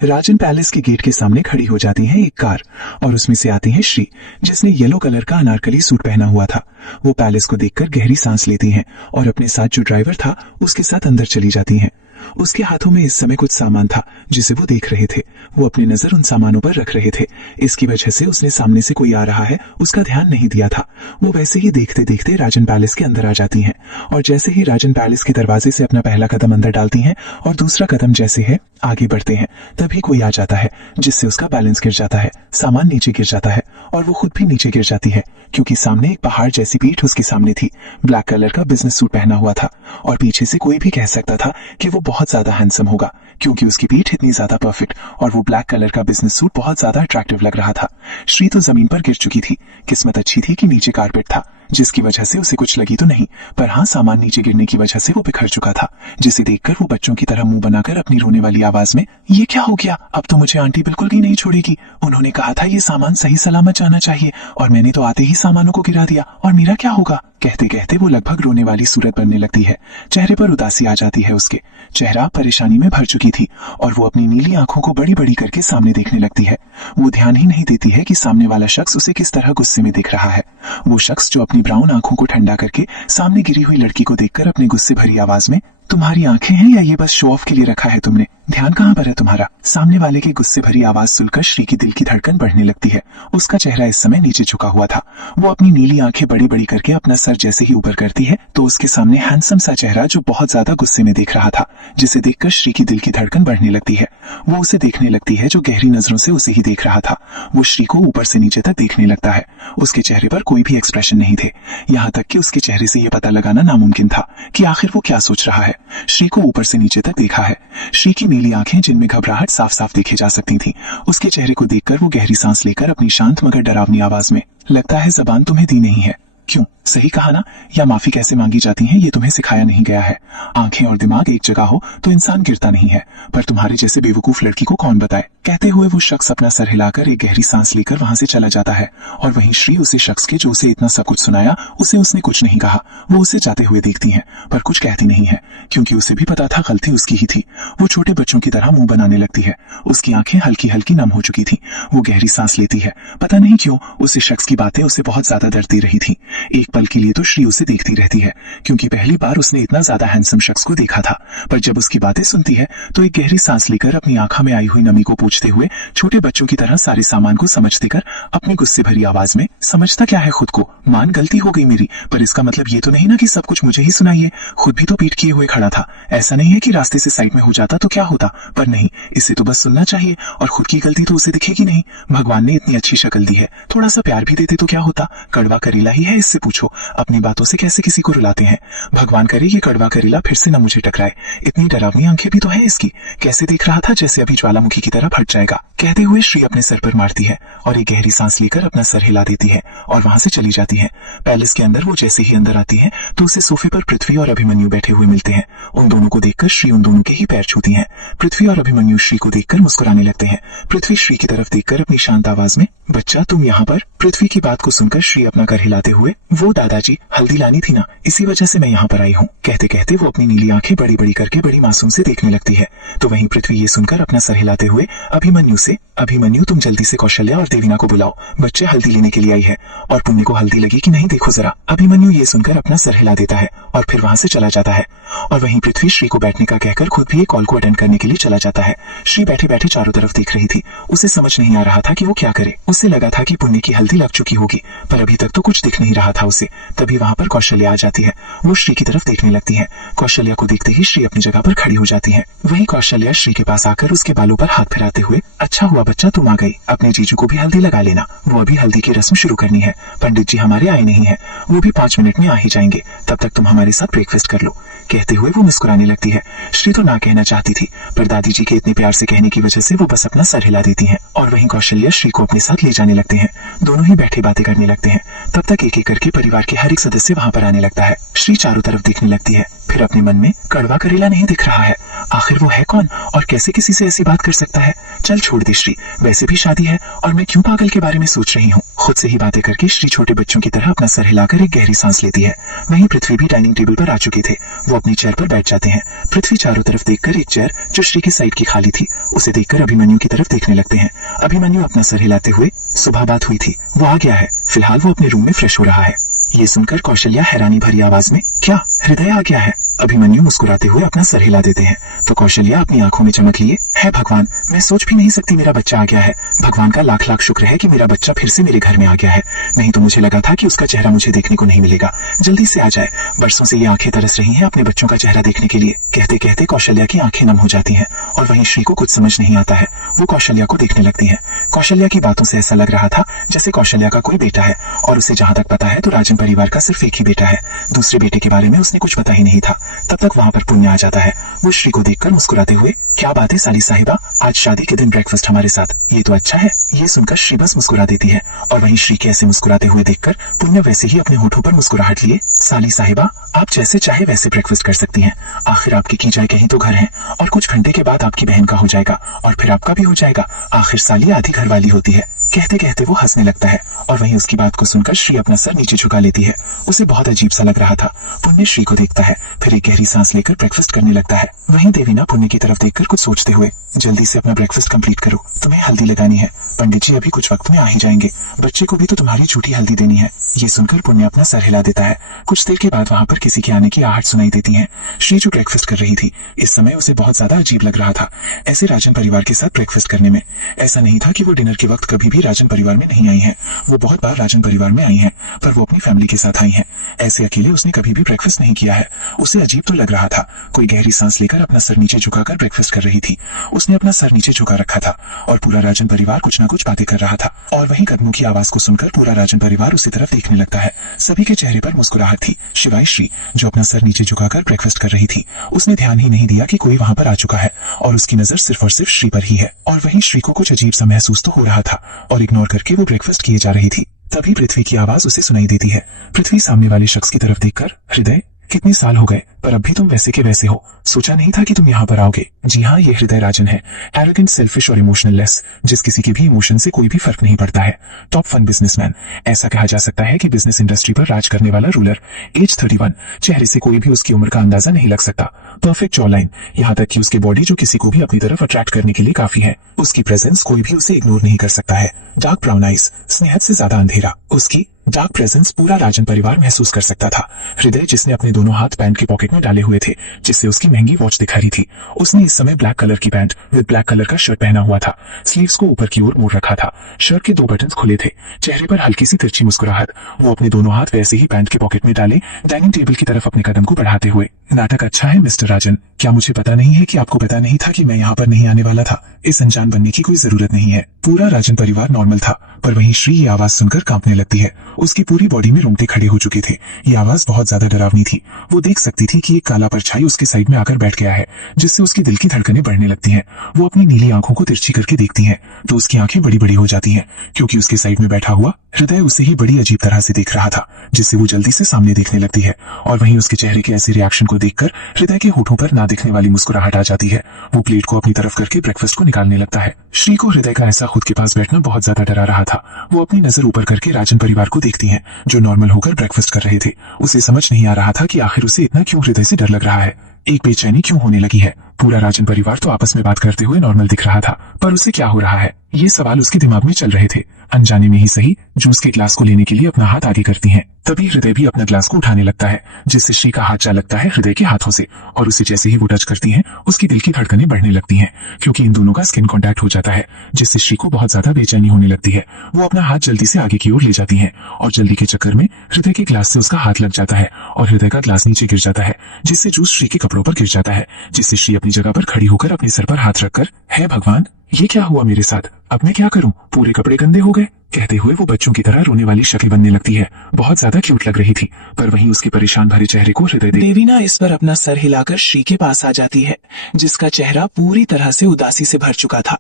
राजन पैलेस के गेट के सामने खड़ी हो जाती है एक कार और उसमें से आती है श्री, जिसने येलो कलर का अनारकली सूट पहना हुआ था। वो पैलेस को देखकर गहरी सांस लेती हैं और अपने साथ जो ड्राइवर था उसके साथ अंदर चली जाती हैं। उसके हाथों में इस समय कुछ सामान था जिसे वो देख रहे थे। वो अपनी नजर उन सामानों पर रख रहे थे। इसकी वजह से उसने सामने से कोई आ रहा है उसका ध्यान नहीं दिया था। वो वैसे ही देखते देखते राजन पैलेस के अंदर आ जाती हैं और जैसे ही राजन पैलेस के दरवाजे से अपना पहला कदम अंदर डालती हैं और दूसरा कदम जैसे है आगे बढ़ते हैं, तभी कोई आ जाता है जिससे उसका बैलेंस गिर जाता है, सामान नीचे गिर जाता है और वो खुद भी नीचे गिर जाती है, क्योंकि सामने एक पहाड़ जैसी पीठ उसके सामने थी। ब्लैक कलर का बिजनेस सूट पहना हुआ था और पीछे से कोई भी कह सकता था कि वो बहुत ज्यादा हैंडसम होगा, क्योंकि उसकी पीठ इतनी ज्यादा परफेक्ट और वो ब्लैक कलर का बिजनेस सूट बहुत ज्यादा अट्रैक्टिव लग रहा था। श्री तो जमीन पर गिर चुकी थी। किस्मत अच्छी थी कि नीचे कारपेट था, जिसकी वजह से उसे कुछ लगी तो नहीं, पर हाँ सामान नीचे गिरने की वजह से वो बिखर चुका था, जिसे देखकर वो बच्चों की तरह मुंह बनाकर अपनी रोने वाली आवाज में, ये क्या हो गया, अब तो मुझे आंटी बिल्कुल भी नहीं छोड़ेगी। उन्होंने कहा था ये सामान सही सलामत जाना चाहिए और मैंने तो आते ही सामानों को गिरा दिया, और मेरा क्या होगा। कहते कहते वो लगभग रोने वाली सूरत बनने लगती है। चेहरे पर उदासी आ जाती है उसके। चेहरा परेशानी में भर चुकी थी और वो अपनी नीली आंखों को बड़ी बड़ी करके सामने देखने लगती है। वो ध्यान ही नहीं देती है कि सामने वाला शख्स उसे किस तरह गुस्से में देख रहा है। वो शख्स जो अपनी ब्राउन आंखों को ठंडा करके सामने गिरी हुई लड़की को देखकर अपने गुस्से भरी आवाज में, तुम्हारी आंखें हैं या ये बस शो ऑफ के लिए रखा है तुमने, ध्यान कहाँ पर है तुम्हारा। सामने वाले की गुस्से भरी आवाज सुनकर श्री की दिल की धड़कन बढ़ने लगती है। उसका चेहरा इस समय नीचे झुका हुआ था। वो अपनी नीली आंखें बड़ी बड़ी करके अपना सर जैसे ही ऊपर करती है तो उसके सामने हैंडसम सा चेहरा जो बहुत ज्यादा गुस्से में देख रहा था, जिसे देखकर श्री की दिल की धड़कन बढ़ने लगती है। वो उसे देखने लगती है जो गहरी नजरों से उसे ही देख रहा था। वो श्री को ऊपर से नीचे तक देखने लगता है। उसके चेहरे पर कोई भी एक्सप्रेशन नहीं थे, यहाँ तक कि उसके चेहरे से यह पता लगाना नामुमकिन था कि आखिर वो क्या सोच रहा है। श्री को ऊपर से नीचे तक देखा है। श्री की नीली आंखें जिनमें घबराहट साफ साफ देखी जा सकती थी। उसके चेहरे को देखकर वो गहरी सांस लेकर अपनी शांत मगर डरावनी आवाज में, लगता है जबान तुम्हें दी नहीं है। क्यों, सही कहा ना, या माफी कैसे मांगी जाती है ये तुम्हें सिखाया नहीं गया है। आंखें और दिमाग एक जगह हो तो इंसान गिरता नहीं है, पर तुम्हारे जैसे बेवकूफ लड़की को कौन बताए। कहते हुए वो शख्स अपना सर हिलाकर एक गहरी सांस लेकर वहां से चला जाता है और वहीं श्री उसे शख्स के जो उसे इतना सब कुछ सुनाया उसे उसने कुछ नहीं कहा। वो उसे जाते हुए देखती है पर कुछ कहती नहीं है, क्योंकि उसे भी पता था गलती उसकी ही थी। वो छोटे बच्चों की तरह मुंह बनाने लगती है। उसकी आंखें हल्की हल्की नम हो चुकी थी। वो गहरी सांस लेती है। पता नहीं क्यों उस शख्स की बातें उसे बहुत ज्यादा डर दे रही थी। एक पल के लिए तो श्री उसे देखती रहती है, क्योंकि पहली बार उसने इतना ज्यादा हैंडसम शख्स को देखा था। पर जब उसकी बातें सुनती है तो एक गहरी सांस लेकर अपनी आंखों में आई हुई नमी को पूछते हुए छोटे बच्चों की तरह सारे सामान को समझते कर अपनी गुस्से भरी आवाज में, समझता क्या है खुद को, मान गलती हो गई मेरी, पर इसका मतलब ये तो नहीं ना कि सब कुछ मुझे ही सुनाइए। खुद भी तो पीठ किए हुए खड़ा था। ऐसा नहीं है कि रास्ते से साइड में हो जाता तो क्या होता, पर नहीं, इसे तो बस सुनना चाहिए और खुद की गलती तो उसे दिखेगी नहीं। भगवान ने इतनी अच्छी शक्ल दी है, थोड़ा सा प्यार भी देते तो क्या होता। कड़वा करेला ही है, इससे पूछो अपनी बातों से कैसे किसी को रुलाते हैं। भगवान करे ये कड़वा करेला फिर से न मुझे टकराए। इतनी डरावनी आंखें भी तो है इसकी, कैसे देख रहा था जैसे अभी ज्वालामुखी की तरह फट जाएगा। कहते हुए श्री अपने सर पर मारती है और एक गहरी सांस लेकर अपना सर हिला देती है और वहां से चली जाती है। पैलेस के अंदर वो जैसे ही अंदर आती है तो उसे सोफे पर पृथ्वी और अभिमन्यु बैठे हुए मिलते हैं। उन दोनों को देखकर श्री उन दोनों के ही पैर छूती है। पृथ्वी और अभिमन्यु श्री को देखकर मुस्कुराने लगते हैं। पृथ्वी श्री की तरफ देखकर अपनी शांत आवाज में, बच्चा तुम यहाँ पर। पृथ्वी की बात को सुनकर श्री अपना घर हिलाते हुए, वो दादाजी हल्दी लानी थी ना, इसी वजह से मैं यहाँ पर आई हूँ। कहते कहते वो अपनी नीली आंखें बड़ी बड़ी करके बड़ी मासूम से देखने लगती है। तो वहीं पृथ्वी ये सुनकर अपना सर हिलाते हुए अभिमन्यु से, अभिमन्यु तुम जल्दी से कौशल्या और देवीना को बुलाओ, बच्चे हल्दी लेने के लिए आई है और पुण्य को हल्दी लगी कि नहीं देखो जरा। अभिमन्यु ये सुनकर अपना सर हिला देता है और फिर वहां से चला जाता है। और वहीं पृथ्वी श्री को बैठने का कहकर खुद भी एक कॉल को अटेंड करने के लिए चला जाता है। श्री बैठे बैठे चारों तरफ देख रही थी। उसे समझ नहीं आ रहा था कि वो क्या करे। उसे लगा था कि पुण्य की हल्दी लग चुकी होगी, पर अभी तक तो कुछ दिख नहीं रहा था उसे। तभी वहां पर कौशल्या आ जाती है। वो श्री की तरफ देखने लगती है। कौशल्या को देखते ही श्री अपनी जगह पर खड़ी हो जाती है। वहीं कौशल्या श्री के पास आकर उसके बालों पर हाथ फिराते हुए, अच्छा हुआ बच्चा तुम आ गई, अपने जीजू को भी हल्दी लगा लेना, वो अभी हल्दी की रस्म शुरू करनी है। पंडित जी हमारे आए नहीं है, वो भी 5 मिनट में आ ही जाएंगे, तब तक तुम हमारे साथ ब्रेकफास्ट कर लो। कहते हुए वो मुस्कुराने लगती है। श्री तो ना कहना चाहती थी, पर दादी जी के इतने प्यार से कहने की वजह से वो बस अपना सर हिला देती हैं। और वहीं कौशल्या श्री को अपने साथ ले जाने लगते हैं। दोनों ही बैठे बातें करने लगते हैं। तब तक एक एक करके परिवार के हर एक सदस्य वहां पर आने लगता है। श्री चारों तरफ देखने लगती है, फिर अपने मन में, कड़वा करेला नहीं दिख रहा है, आखिर वो है कौन और कैसे किसी से ऐसी बात कर सकता है। चल छोड़ दे श्री, वैसे भी शादी है और मैं क्यों पागल के बारे में सोच रही हूँ। खुद से ही बातें करके श्री छोटे बच्चों की तरह अपना सर हिलाकर एक गहरी सांस लेती है। वहीं पृथ्वी भी डाइनिंग टेबल पर आ चुके थे। वो अपनी चेयर पर बैठ जाते हैं। पृथ्वी चारों तरफ देखकर एक चेयर जो श्री की साइड की खाली थी उसे देखकर अभिमन्यु की तरफ देखने लगते हैं। अभिमन्यु अपना सर हिलाते हुए, सुबह बात हुई थी, वो आ गया है, फिलहाल वो अपने रूम में फ्रेश हो रहा है। ये सुनकर कौशल्या हैरानी भरी आवाज में, क्या हृदय आ गया है। अभिमन्यु मुस्कुराते हुए अपना सर हिला देते हैं। तो कौशल्या अपनी आंखों में चमक लिए, है भगवान, मैं सोच भी नहीं सकती मेरा बच्चा आ गया है। भगवान का लाख लाख शुक्र है कि मेरा बच्चा फिर से मेरे घर में आ गया है, नहीं तो मुझे लगा था कि उसका चेहरा मुझे देखने को नहीं मिलेगा। जल्दी से आ जाए, बरसों से ये आंखें तरस रही हैं अपने बच्चों का चेहरा देखने के लिए। कहते कहते कौशल्या की आंखें नम हो जाती हैं और वहीं श्री को कुछ समझ नहीं आता है। वो कौशल्या को देखने लगती है। कौशल्या की बातों से ऐसा लग रहा था जैसे कौशल्या का कोई बेटा है और उसे जहां तक पता है तो राजन परिवार का सिर्फ एक ही बेटा है। दूसरे बेटे के बारे में उसने कुछ पता ही नहीं था। तब तक वहां पर पुण्य आ जाता है। वो श्री को देखकर मुस्कुराते हुए, क्या बात है साली साहिबा, आज शादी के दिन ब्रेकफास्ट हमारे साथ, ये तो अच्छा है। ये सुनकर श्री बस मुस्कुरा देती है और वहीं श्री के ऐसे मुस्कुराते हुए देखकर पुण्य वैसे ही अपने होठों पर मुस्कुराहट लिए, साली साहिबा आप जैसे चाहे वैसे ब्रेकफास्ट कर सकती हैं। आखिर आपके की जाए कहीं तो घर है और कुछ घंटे के बाद आपकी बहन का हो जाएगा और फिर आपका भी हो जाएगा। आखिर साली आधी घर वाली होती है। कहते कहते वो हंसने लगता है और वहीं उसकी बात को सुनकर श्री अपना सर नीचे झुका लेती है। उसे बहुत अजीब सा लग रहा था। पुण्य श्री को देखता है, फिर एक गहरी सांस लेकर ब्रेकफास्ट करने लगता है। वहीं देवीना पुण्य की तरफ देखकर कुछ सोचते हुए, जल्दी से अपना ब्रेकफास्ट कंप्लीट करो, तुम्हें हल्दी लगानी है। पंडित जी अभी कुछ वक्त में आ ही जाएंगे, बच्चे को भी तो तुम्हारी झूठी हल्दी देनी है। ये सुनकर पुण्य अपना सर हिला देता है। कुछ देर के बाद वहां पर किसी के आने की आहट सुनाई देती है। श्री जो ब्रेकफास्ट कर रही थी, इस समय उसे बहुत ज्यादा अजीब लग रहा था ऐसे राजन परिवार के साथ ब्रेकफास्ट करने में। ऐसा नहीं था कि वो डिनर के वक्त कभी भी राजन परिवार में नहीं आई है। वो बहुत बार राजन परिवार में आई है, पर वो अपनी फैमिली के साथ आई है। ऐसे अकेले उसने कभी भी ब्रेकफास्ट नहीं किया है। उसे अजीब तो लग रहा था। कोई गहरी सांस लेकर अपना सर नीचे झुकाकर ब्रेकफास्ट कर रही थी। उसने अपना सर नीचे झुका रखा था और पूरा राजन परिवार कुछ न कुछ बातें कर रहा था। और वहीं कदमों की आवाज को सुनकर पूरा राजन परिवार उसी तरफ देखने लगता है। सभी के चेहरे पर मुस्कुराहट थी, शिवाय श्री जो अपना सर नीचे झुकाकर ब्रेकफास्ट कर रही थी। उसने ध्यान ही नहीं दिया कि कोई वहां पर आ चुका है और उसकी नजर सिर्फ और सिर्फ श्री पर ही है। और वहीं श्री को कुछ अजीब सा महसूस तो हो रहा था और इग्नोर करके वो ब्रेकफास्ट किए जा रही थी। तभी पृथ्वी की आवाज उसे सुनाई देती है। पृथ्वी सामने वाले शख्स की तरफ देखकर, हृदय कितने साल हो गए पर अब भी तुम वैसे के वैसे हो। सोचा नहीं था कि तुम यहाँ पर आओगे। जी हाँ, ये हृदय राजन है, एरोगेंट, सेल्फिश और इमोशनल लेस, जिस किसी के भी इमोशन से कोई भी फर्क नहीं पड़ता है। टॉप फन बिजनेसमैन, ऐसा कहा जा सकता है कि बिजनेस इंडस्ट्री पर राज करने वाला रूलर। एज 31, चेहरे से कोई भी उसकी उम्र का अंदाजा नहीं लग सकता। परफेक्ट जॉ लाइन, यहाँ तक कि उसकी बॉडी जो किसी को भी अपनी तरफ अट्रैक्ट करने के लिए काफी है। उसकी प्रेजेंस कोई भी उसे इग्नोर नहीं कर सकता है। डार्क ब्राउन आइज, स्नेहत से ज्यादा अंधेरा, उसकी डार्क प्रेजेंस पूरा राजन परिवार महसूस कर सकता था। हृदय जिसने अपने दोनों हाथ पैंट के पॉकेट में डाले हुए थे, जिससे उसकी महंगी वॉच दिखा रही थी, उसने इस समय ब्लैक कलर की पैंट विद ब्लैक कलर का शर्ट पहना हुआ था। स्लीव्स को ऊपर की ओर मोड़ रखा था। शर्ट के 2 बटन्स खुले थे। चेहरे पर हल्की सी तिरछी मुस्कुराहट। वो अपने दोनों हाथ वैसे ही पैंट के पॉकेट में डाले डाइनिंग टेबल की तरफ अपने कदम को बढ़ाते हुए, नाटक अच्छा है मिस्टर राजन, क्या मुझे पता नहीं है कि आपको पता नहीं था कि मैं यहाँ पर नहीं आने वाला था। इस अनजान बनने की कोई जरूरत नहीं है। पूरा राजन परिवार नॉर्मल था, पर वहीं श्री ये आवाज सुनकर कांपने लगती है। उसकी पूरी बॉडी में रोंगटे खड़े हो चुके थे। ये आवाज बहुत ज्यादा डरावनी थी। वो देख सकती थी कि एक काला परछाई उसके साइड में आकर बैठ गया है, जिससे उसके दिल की धड़कनें बढ़ने लगती हैं। वो अपनी नीली आंखों को तिरछी करके देखती है तो उसकी आंखें बड़ी बड़ी हो जाती हैं, क्योंकि उसके साइड में बैठा हुआ हृदय उसे ही बड़ी अजीब तरह से देख रहा था, जिससे वो जल्दी से सामने देखने लगती है। और वहीं उसके चेहरे के ऐसे रिएक्शन को देखकर हृदय के होठों पर ना दिखने वाली मुस्कुराहट आ जाती है। वो प्लेट को अपनी तरफ करके ब्रेकफास्ट को निकालने लगता है। श्री को हृदय का ऐसा खुद के पास बैठना बहुत ज्यादा डरा रहा था। वो अपनी नजर ऊपर करके राजन परिवार को देखती है, जो नॉर्मल होकर ब्रेकफास्ट कर रहे थे। उसे समझ नहीं आ रहा था कि आखिर उसे इतना क्यों हृदय से डर लग रहा है, एक बेचैनी क्यों होने लगी है। पूरा राजन परिवार तो आपस में बात करते हुए नॉर्मल दिख रहा था, पर उसे क्या हो रहा है, ये सवाल उसके दिमाग में चल रहे थे। अनजाने में ही सही जूस के ग्लास को लेने के लिए अपना हाथ आगे करती हैं। तभी हृदय भी अपना ग्लास को उठाने लगता है, जिससे श्री का हाथ जा लगता है हृदय के हाथों से, और उसे जैसे ही वो टच करती हैं, उसकी दिल की धड़कनें बढ़ने लगती हैं, क्योंकि इन दोनों का स्किन कांटेक्ट हो जाता है, जिससे श्री को बहुत ज्यादा बेचैनी होने लगती है। वो अपना हाथ जल्दी से आगे की ओर ले जाती है और जल्दी के चक्कर में हृदय के ग्लास से उसका हाथ लग जाता है और हृदय का ग्लास नीचे गिर जाता है, जिससे जूस श्री के कपड़ों पर गिर जाता है, जिससे श्री अपनी जगह पर खड़ी होकर अपने सर पर हाथ रखकर, हे भगवान, ये क्या हुआ मेरे साथ, अब मैं क्या करूं, पूरे कपड़े गंदे हो गए, कहते हुए वो बच्चों की तरह रोने वाली शक्ल बनने लगती है। बहुत ज्यादा क्यूट लग रही थी, पर वहीं उसके परेशान भरे चेहरे को हृदय देवीना इस पर अपना सर हिलाकर श्री के पास आ जाती है, जिसका चेहरा पूरी तरह से उदासी से भर चुका था।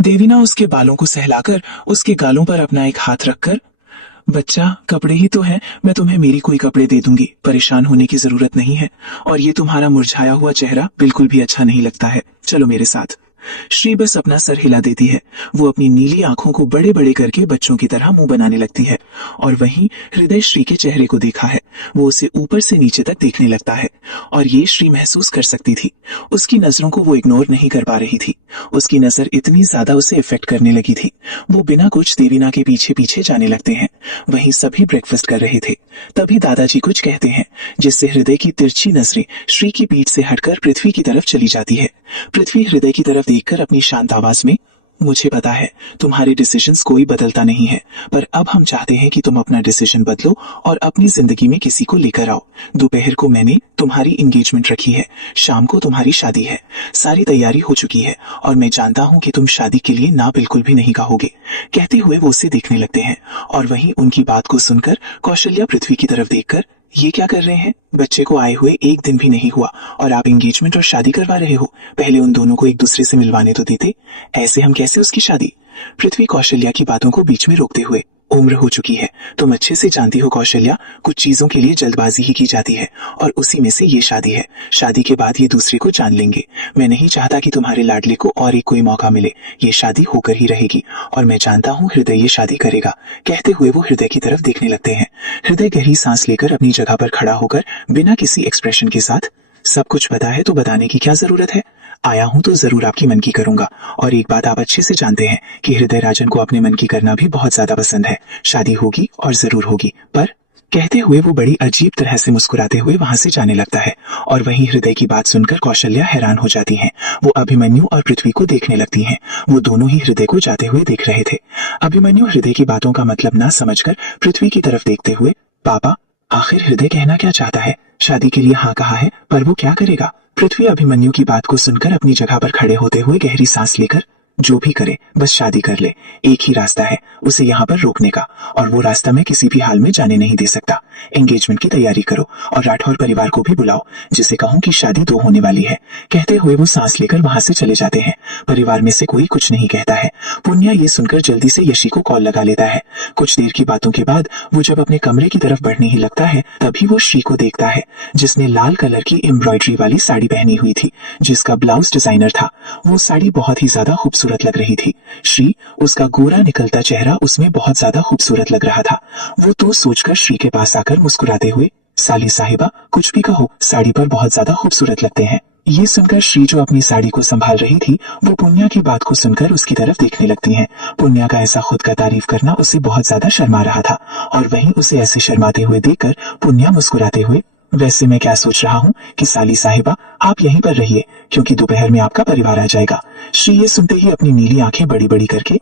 देवीना उसके बालों को सहलाकर उसके गालों पर अपना एक हाथ रखकर, बच्चा, कपड़े ही तो हैं, मैं तुम्हें मेरी कोई कपड़े दे दूंगी, परेशान होने की जरूरत नहीं है, और ये तुम्हारा मुरझाया हुआ चेहरा बिल्कुल भी अच्छा नहीं लगता है, चलो मेरे साथ। श्री बस अपना सर हिला देती है। वो अपनी नीली आंखों को बड़े बड़े करके बच्चों की तरह मुंह बनाने लगती है, और वहीं हृदय श्री के चेहरे को देखा है। वो उसे ऊपर से नीचे तक देखने लगता है, और ये श्री महसूस कर सकती थी। उसकी नजरों को वो इग्नोर नहीं कर पा रही थी। उसकी नजर इतनी ज्यादा उसे इफेक्ट करने लगी थी। वो बिना कुछ देवीना के पीछे पीछे जाने लगते हैं। वहीं सभी ब्रेकफास्ट कर रहे थे। तभी दादाजी कुछ कहते हैं, जिससे हृदय की तिरछी नजरें श्री की पीठ से हटकर पृथ्वी की तरफ चली जाती है। पृथ्वी हृदय की तरफ देखकर अपनी शांत आवाज में, मुझे पता है तुम्हारे डिसीजंस कोई बदलता नहीं है, पर अब हम चाहते हैं कि तुम अपना डिसीजन बदलो और अपनी जिंदगी में किसी को लेकर आओ। दोपहर को मैंने तुम्हारी एंगेजमेंट रखी है, शाम को तुम्हारी शादी है, सारी तैयारी हो चुकी है, और मैं जानता हूँ कि तुम शादी के लिए ना बिल्कुल भी नहीं कहोगे। कहते हुए वो उसे देखने लगते हैं, और वहीं उनकी बात को सुनकर कौशल्या पृथ्वी की तरफ देखकर, ये क्या कर रहे हैं? बच्चे को आए हुए एक दिन भी नहीं हुआ और आप एंगेजमेंट और शादी करवा रहे हो। पहले उन दोनों को एक दूसरे से मिलवाने तो देते। ऐसे हम कैसे उसकी शादी? पृथ्वी कौशल्या की बातों को बीच में रोकते हुए, उम्र हो चुकी है, तुम अच्छे से जानती हो कौशल्या, कुछ चीजों के लिए जल्दबाजी ही की जाती है और उसी में से ये शादी है। शादी के बाद ये दूसरे को जान लेंगे। मैं नहीं चाहता कि तुम्हारे लाडले को और एक कोई मौका मिले। ये शादी होकर ही रहेगी और मैं जानता हूँ हृदय ये शादी करेगा। कहते हुए वो हृदय की तरफ देखने लगते हैं। हृदय गहरी सांस लेकर अपनी जगह पर खड़ा होकर बिना किसी एक्सप्रेशन के साथ, सब कुछ पता है तो बताने की क्या जरूरत है? आया हूं तो जरूर आपकी मन की करूंगा। और एक बात आप अच्छे से जानते हैं कि हृदय राजन को अपने मन की करना भी बहुत ज्यादा पसंद है। शादी होगी और जरूर होगी। पर कहते हुए वो बड़ी अजीब तरह से मुस्कुराते हुए वहां से जाने लगता है। और वहीं हृदय की बात सुनकर कौशल्या हैरान हो जाती हैं। वो अभिमन्यु और पृथ्वी को देखने लगती हैं। वो दोनों ही हृदय को जाते हुए देख रहे थे। अभिमन्यु हृदय की बातों का मतलब ना समझकर पृथ्वी की तरफ देखते हुए, पापा, आखिर हृदय कहना क्या चाहता है? शादी के लिए हाँ कहा है, पर वो क्या करेगा? पृथ्वी अभिमन्यु की बात को सुनकर अपनी जगह पर खड़े होते हुए गहरी सांस लेकर, जो भी करे बस शादी कर ले। एक ही रास्ता है उसे यहाँ पर रोकने का, और वो रास्ता मैं किसी भी हाल में जाने नहीं दे सकता। एंगेजमेंट की तैयारी करो और राठौर परिवार को भी बुलाओ, जिसे कहूँ कि शादी 2 होने वाली है। कहते हुए वो सांस लेकर वहां से चले जाते हैं। परिवार में से कोई कुछ नहीं कहता है। पुण्या ये सुनकर जल्दी से यशी को कॉल लगा लेता है। कुछ देर की बातों के बाद वो जब अपने कमरे की तरफ बढ़ने ही लगता है, तभी वो श्री को देखता है, जिसने लाल कलर की एम्ब्रॉयडरी वाली साड़ी पहनी हुई थी, जिसका ब्लाउज डिजाइनर था। वो साड़ी बहुत ही ज्यादा खूबसूरत लग रही थी। श्री, उसका गोरा निकलता चेहरा उसमें बहुत ज्यादा खूबसूरत लग रहा था। वो तो सोचकर श्री के पास आकर मुस्कुराते हुए, साली साहिबा, कुछ भी कहो, साड़ी पर बहुत ज्यादा खूबसूरत लगते हैं। ये सुनकर श्री, जो अपनी साड़ी को संभाल रही थी, वो पुण्या की बात को सुनकर उसकी तरफ देखने लगती हैं। पुण्या का ऐसा खुद का तारीफ करना उसे बहुत ज्यादा शर्मा रहा था, और वहीं उसे ऐसे शर्माते हुए देखकर पुण्या मुस्कुराते हुए, वैसे मैं क्या सोच रहा हूँ कि साली साहिबा, आप यहीं पर रहिए, क्योंकि दोपहर में आपका परिवार आ जाएगा। श्री ये सुनते ही अपनी नीली आंखें बड़ी बड़ी करके,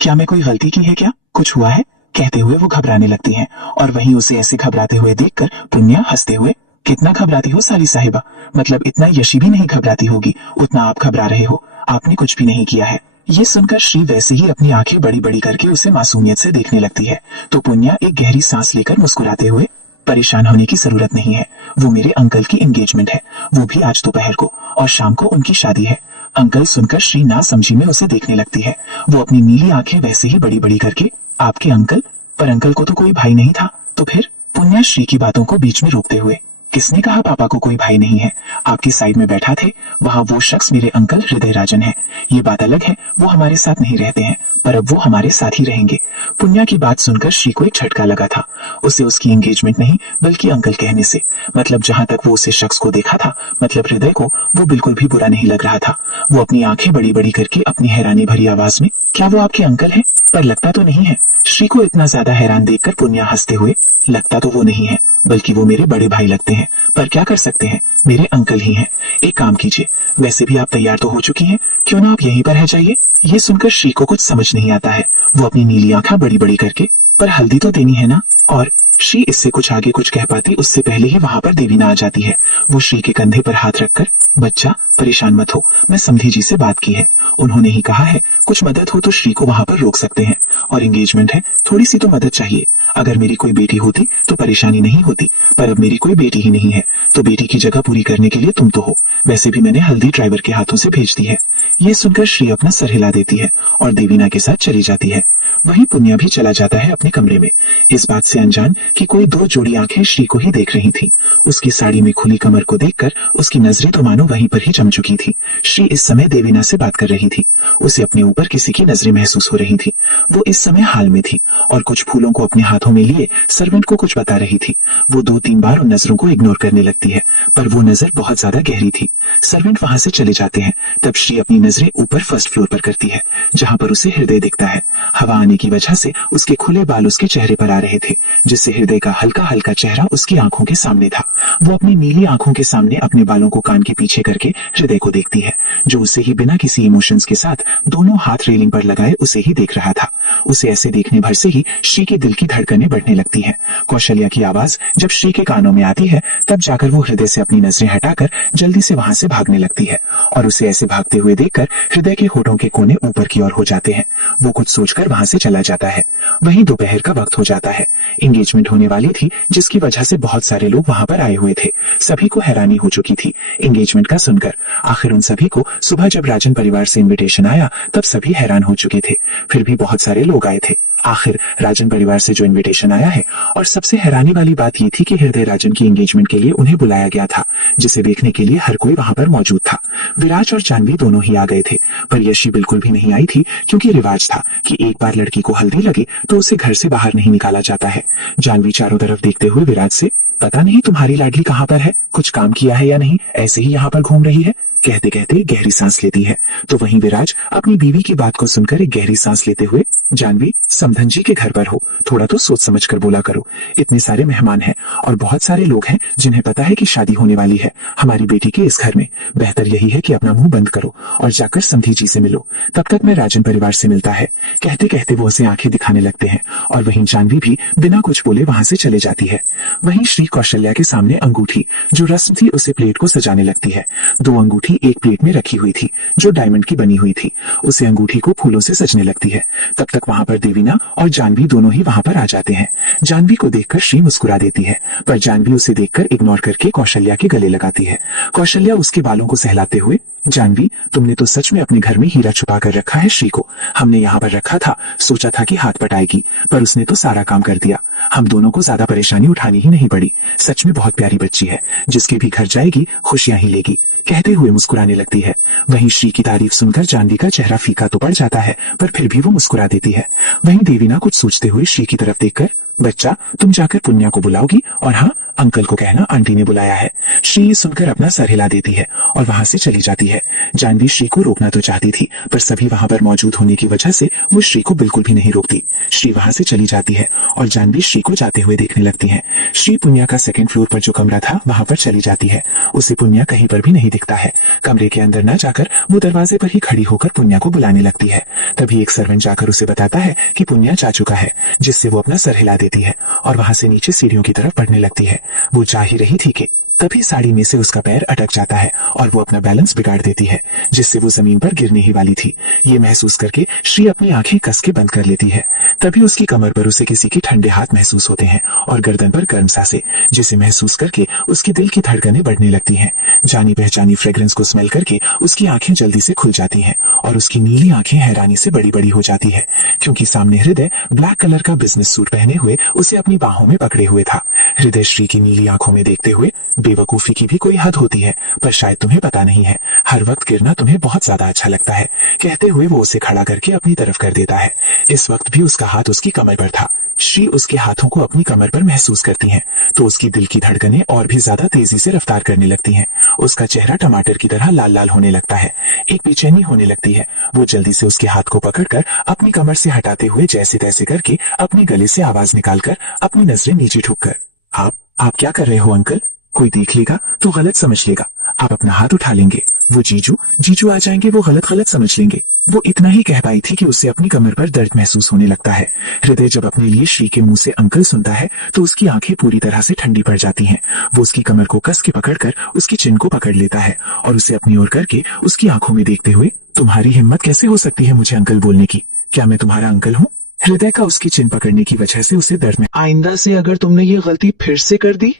क्या मैं कोई गलती की है क्या? कुछ हुआ है? कहते हुए वो घबराने लगती हैं। और वहीं उसे ऐसे घबराते हुए देखकर पुण्या हंसते हुए, कितना घबराती हो साली साहिबा? मतलब इतना यशी भी नहीं घबराती होगी उतना आप घबरा रहे हो। आपने कुछ भी नहीं किया है। ये सुनकर श्री वैसे ही अपनी आंखें बड़ी बड़ी करके उसे मासूमियत से देखने लगती है। तो पुण्या एक गहरी सांस लेकर मुस्कुराते हुए, परेशान होने की जरूरत नहीं है। वो मेरे अंकल की एंगेजमेंट है, वो भी आज दोपहर को, और शाम को उनकी शादी है। अंकल सुनकर श्री ना समझी में उसे देखने लगती है। वो अपनी नीली आंखें वैसे ही बड़ी बड़ी करके, आपके अंकल? पर अंकल को तो कोई भाई नहीं था। तो फिर? पुण्या श्री की बातों को बीच में रोकते हुए, किसने कहा पापा को कोई भाई नहीं है? आपकी साइड में बैठा थे, वहाँ वो शख्स मेरे अंकल हृदय राजन है। ये बात अलग है, वो हमारे साथ नहीं रहते हैं, पर अब वो हमारे साथ ही रहेंगे। पुण्या की बात सुनकर श्री को एक झटका लगा था। उसे उसकी एंगेजमेंट नहीं बल्कि अंकल कहने से, मतलब जहां तक वो उसे शख्स को देखा था, मतलब हृदय को, वो बिल्कुल भी बुरा नहीं लग रहा था। वो अपनी आंखें बड़ी बड़ी करके अपनी हैरानी भरी आवाज में, क्या वो आपके अंकल है? पर लगता तो नहीं है। श्री को इतना ज्यादा हैरान देखकर पुण्या हंसते हुए, लगता तो वो नहीं है, बल्कि वो मेरे बड़े भाई लगते हैं, पर क्या कर सकते हैं, मेरे अंकल ही हैं। एक काम कीजिए, वैसे भी आप तैयार तो हो चुकी हैं, क्यों ना आप यहीं पर रह जाइए। ये सुनकर श्री को कुछ समझ नहीं आता है। वो अपनी नीली आंखें बड़ी बड़ी करके, पर हल्दी तो देनी है ना? और श्री इससे कुछ आगे कुछ कह पाती उससे पहले ही वहां पर देवीना आ जाती है। वो श्री के कंधे पर हाथ रखकर, बच्चा परेशान मत हो, मैं समधी जी से बात की है, उन्होंने ही कहा है कुछ मदद हो तो श्री को वहां पर रोक सकते हैं, और एंगेजमेंट है, थोड़ी सी तो मदद चाहिए। अगर मेरी कोई बेटी होती तो परेशानी नहीं होती, पर अब मेरी कोई बेटी ही नहीं है, तो बेटी की जगह पूरी करने के लिए तुम तो हो। वैसे भी मैंने हल्दी ड्राइवर के हाथों से भेज दी है। ये सुनकर श्री अपना सर हिला देती है और देवीना के साथ चली जाती है। वहीं पुण्या भी चला जाता है अपने कमरे में, इस बात से अनजान कि कोई 2 जोड़ी आंखें श्री को ही देख रही थी। उसकी साड़ी में खुली कमर को देखकर उसकी नजरें तो मानो वहीं पर ही जम चुकी थी। श्री इस समय देवीना से बात कर रही थी। उसे अपने ऊपर किसी की नजरें महसूस हो रही थी। वो इस समय हाल में थी और कुछ फूलों को अपने हाथों में लिए सर्वेंट को कुछ बता रही थी। वो 2-3 बार उन नजरों को इग्नोर करने लगती है, पर वो नजर बहुत ज्यादा गहरी थी। सर्वेंट वहां से चले जाते हैं, तब श्री अपनी नजरें ऊपर फर्स्ट फ्लोर पर करती है, जहां पर उसे हृदय दिखता है। हवा आने की वजह से उसके खुले बाल उसके चेहरे पर आ रहे थे, जिससे हृदय का हल्का हल्का चेहरा उसकी आंखों के सामने था। वो अपनी नीली आंखों के सामने अपने बालों को कान के पीछे करके हृदय को देखती है, जो उसे ही बिना किसी इमोशंस के साथ दोनों हाथ रेलिंग पर लगाए उसे ही देख रहा था। उसे ऐसे देखने भर से ही श्री के दिल की धड़कनें बढ़ने लगती हैं। कौशल्या की आवाज जब श्री के कानों में आती है तब जाकर वो हृदय से अपनी नजरें हटाकर जल्दी से वहां से भागने लगती है और उसे ऐसे भागते हुए देखकर हृदय के होठों के कोने ऊपर की ओर हो जाते हैं। वो कुछ सोचकर वहां से चला जाता है। वहीं दोपहर का वक्त हो जाता है। एंगेजमेंट होने वाली थी जिसकी वजह से बहुत सारे लोग वहां पर आए हुए थे। सभी को हैरानी हो चुकी थी एंगेजमेंट का सुनकर। आखिर उन सभी को सुबह जब राजन परिवार से इनविटेशन आया तब सभी हैरान हो चुके थे। फिर भी बहुत सारे लोग आए थे। आखिर राजन परिवार से जो इनविटेशन आया है, और सबसे हैरानी वाली बात ये थी कि हृदय राजन की एंगेजमेंट के लिए उन्हें बुलाया गया था, जिसे देखने के लिए हर कोई वहां पर मौजूद था। विराज और जानवी दोनों ही आ गए थे, पर यशी बिल्कुल भी नहीं आई थी क्योंकि रिवाज था कि एक बार लड़की को हल्दी लगे तो उसे घर से बाहर नहीं निकाला जाता है। जानवी चारों तरफ देखते हुए विराज से, पता नहीं तुम्हारी लाडली कहाँ पर है, कुछ काम किया है या नहीं, ऐसे ही यहाँ पर घूम रही है, कहते कहते गहरी सांस लेती है। तो वहीं विराज अपनी बीवी की बात को सुनकर एक गहरी सांस लेते हुए, जानवी समधन जी के घर पर हो, थोड़ा तो सोच समझ कर बोला करो। इतने सारे मेहमान हैं और बहुत सारे लोग हैं जिन्हें पता है कि शादी होने वाली है हमारी बेटी के इस घर में। बेहतर यही है कि अपना मुंह बंद करो और जाकर समधी जी से मिलो, तब तक मैं राजन परिवार से मिलता है। कहते कहते वो उसे आंखें दिखाने लगते हैं और वहीं जानवी भी बिना कुछ बोले वहां से चले जाती है। वहीं श्री कौशल्या के सामने अंगूठी जो रस्म थी उसे प्लेट को सजाने लगती है। 2 अंगूठी एक प्लेट में रखी हुई थी जो डायमंड की बनी हुई थी। उसे अंगूठी को फूलों से सजने लगती है। तब तक वहां पर देवीना और जानवी दोनों ही वहां पर आ जाते हैं। जानवी को देखकर श्री मुस्कुरा देती है, पर जानवी उसे देखकर इग्नोर करके कौशल्या के गले लगाती है। कौशल्या उसके बालों को सहलाते हुए, जानवी तुमने तो सच में अपने घर में हीरा छुपा कर रखा है श्री को। हमने यहाँ पर रखा था, सोचा था कि हाथ पटाएगी, पर उसने तो सारा काम कर दिया। हम दोनों को ज्यादा परेशानी उठानी ही नहीं पड़ी। सच में बहुत प्यारी बच्ची है, जिसके भी घर जाएगी खुशियां ही लेगी, कहते हुए मुस्कुराने लगती है। वहीं श्री की तारीफ सुनकर जानवी का चेहरा फीका तो पड़ जाता है, पर फिर भी वो मुस्कुरा देती है। वहीं देवीना कुछ सोचते हुए श्री की तरफ देखकर, बच्चा तुम जाकर पुन्या को बुलाओगी और हाँ अंकल को कहना आंटी ने बुलाया है। श्री सुनकर अपना सर हिला देती है और वहां से चली जाती है। जानवी श्री को रोकना तो चाहती थी, पर सभी वहां पर मौजूद होने की वजह से वो श्री को बिल्कुल भी नहीं रोकती। श्री वहां से चली जाती है और जानवी श्री को जाते हुए देखने लगती है। श्री पुन्या का 2nd फ्लोर पर जो कमरा था वहां पर चली जाती है। उसे पुन्या कहीं पर भी नहीं दिखता है। कमरे के अंदर न जाकर वो दरवाजे पर ही खड़ी होकर पुन्या को बुलाने लगती है। तभी एक सर्वेंट जाकर उसे बताता है कि पुन्या जा चुका है, जिससे वो अपना सर हिला देती है और वहां से नीचे सीढ़ियों की तरफ बढ़ने लगती है। वो जा ही रही थी कि तभी साड़ी में से उसका पैर अटक जाता है और वो अपना बैलेंस बिगाड़ देती है, जिससे वो जमीन पर गिरने ही वाली थी। ये महसूस करके श्री अपनी आंखें कस के बंद कर लेती है। तभी उसकी कमर पर उसे किसी के ठंडे हाथ महसूस होते हैं और गर्दन पर गर्म सांसें, जिसे महसूस करके उसके दिल की धड़कनें बढ़ने लगती हैं। जानी पहचानी फ्रेग्रेंस को स्मेल करके उसकी आंखें जल्दी से खुल जाती हैं और उसकी नीली आंखें हैरानी से बड़ी बड़ी हो जाती है, क्योंकि सामने हृदय ब्लैक कलर का बिजनेस सूट पहने हुए उसे अपनी बाहों में पकड़े हुए था। हृदय श्री की नीली आंखों में देखते हुए, बेवकूफी की भी कोई हद होती है, पर शायद तुम्हें पता नहीं है, हर वक्त गिरना तुम्हें बहुत ज्यादा अच्छा लगता है, कहते हुए वो उसे खड़ा करके अपनी तरफ कर देता है। इस वक्त भी उसका हाथ उसकी कमर पर था। श्री उसके हाथों को अपनी कमर पर महसूस करती हैं, तो उसकी दिल की धड़कनें और भी ज्यादा तेजी से रफ्तार करने लगती हैं। उसका चेहरा टमाटर की तरह लाल लाल होने लगता है। एक बेचैनी होने लगती है। वो जल्दी से उसके हाथ को पकड़कर अपनी कमर से हटाते हुए जैसे तैसे करके अपने गले से आवाज निकालकर अपनी नजरें नीचे ठुककर, आप क्या कर रहे हो अंकल? कोई देख लेगा तो गलत समझ लेगा, आप अपना हाथ उठा लेंगे, वो जीजू आ जाएंगे, वो गलत समझ लेंगे। वो इतना ही कह पाई थी कि उसे अपनी कमर पर दर्द महसूस होने लगता है। हृदय जब अपने लिए श्री के मुंह से अंकल सुनता है तो उसकी आंखें पूरी तरह से ठंडी पड़ जाती हैं। वो उसकी कमर को कस के पकड़कर उसकी चिन को पकड़ लेता है और उसे अपनी ओर करके उसकी आंखों में देखते हुए, तुम्हारी हिम्मत कैसे हो सकती है मुझे अंकल बोलने की? क्या मैं तुम्हारा अंकल हूँ? हृदय का उसकी चिन पकड़ने की वजह से उसे दर्द में, आइंदा से अगर तुमने ये गलती फिर से कर दी,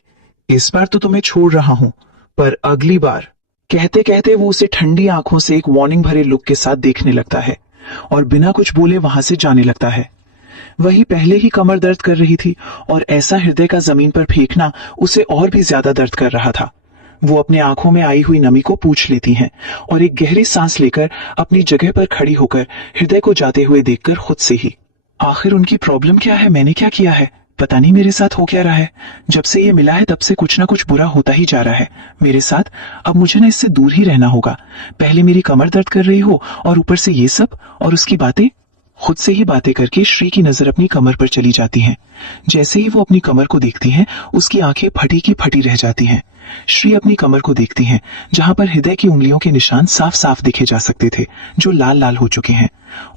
इस बार तो तुम्हें छोड़ रहा हूं, पर अगली बार, कहते कहते वो उसे ठंडी आंखों से एक वार्निंग भरे लुक के साथ देखने लगता है और बिना कुछ बोले वहां से जाने लगता है। वही पहले ही कमर दर्द कर रही थी और ऐसा हृदय का जमीन पर फेंकना उसे और भी ज्यादा दर्द कर रहा था। वो अपने आंखों में आई हुई नमी को पूंछ लेती हैं और एक गहरी सांस लेकर अपनी जगह पर खड़ी होकर हृदय को जाते हुए देखकर खुद से ही, आखिर उनकी प्रॉब्लम क्या है? मैंने क्या किया है? पता नहीं मेरे साथ हो क्या रहा है। जब से ये मिला है तब से कुछ ना कुछ बुरा होता ही जा रहा है मेरे साथ। अब मुझे ना इससे दूर ही रहना होगा। पहले मेरी कमर दर्द कर रही हो और ऊपर से ये सब और उसकी बातें। खुद से ही बातें करके श्री की नजर अपनी कमर पर चली जाती है। जैसे ही वो अपनी कमर को देखती हैं, उसकी आंखें फटी की फटी रह जाती हैं। श्री अपनी कमर को देखती हैं, जहां पर हृदय की उंगलियों के निशान साफ साफ दिखे जा सकते थे, जो लाल लाल हो चुके हैं।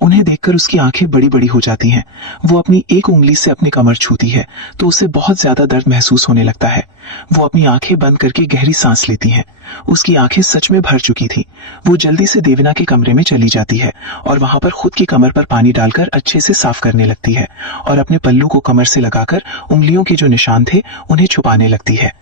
उन्हें देखकर उसकी आंखें बड़ी बड़ी हो जाती हैं। वो अपनी एक उंगली से अपनी कमर छूती है तो उसे बहुत ज्यादा दर्द महसूस होने लगता है। वो अपनी आंखें बंद करके गहरी सांस लेती है। उसकी आंखें सच में भर चुकी थी। वो जल्दी से देवना के कमरे में चली जाती है और वहां पर खुद की कमर पर पानी डालकर अच्छे से साफ करने लगती है और अपने पल्लू को कमर से लगाकर उंगलियों के जो निशान थे उन्हें छुपाने लगती है।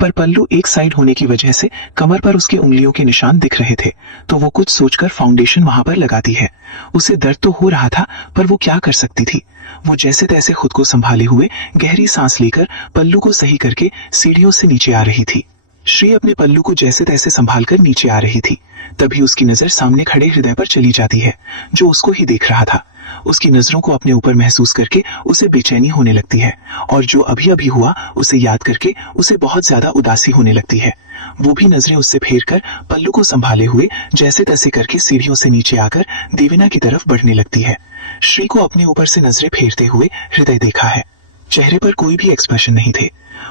पर पल्लू एक साइड होने की वजह से कमर पर उसके उंगलियों के निशान दिख रहे थे, तो वो कुछ सोचकर फाउंडेशन वहां पर लगाती है। उसे दर्द तो हो रहा था पर वो क्या कर सकती थी। वो जैसे तैसे खुद को संभाले हुए गहरी सांस लेकर पल्लू को सही करके सीढ़ियों से नीचे आ रही थी। श्री अपने पल्लू को जैसे तैसे संभाल कर नीचे आ रही थी। तभी उसकी नजर सामने खड़े हृदय पर चली जाती है, जो उसको ही देख रहा था। उसकी नजरों को अपने ऊपर महसूस करके उसे बेचैनी होने लगती है और जो अभी अभी हुआ उसे याद करके उसे बहुत ज्यादा उदासी होने लगती है। वो भी नजरें उससे फेर कर पल्लू को संभाले हुए जैसे तैसे करके सीढ़ियों से नीचे आकर देवना की तरफ बढ़ने लगती है। श्री को अपने ऊपर से नजरें फेरते हुए हृदय देखा है। चेहरे पर कोई भी एक्सप्रेशन नहीं थे।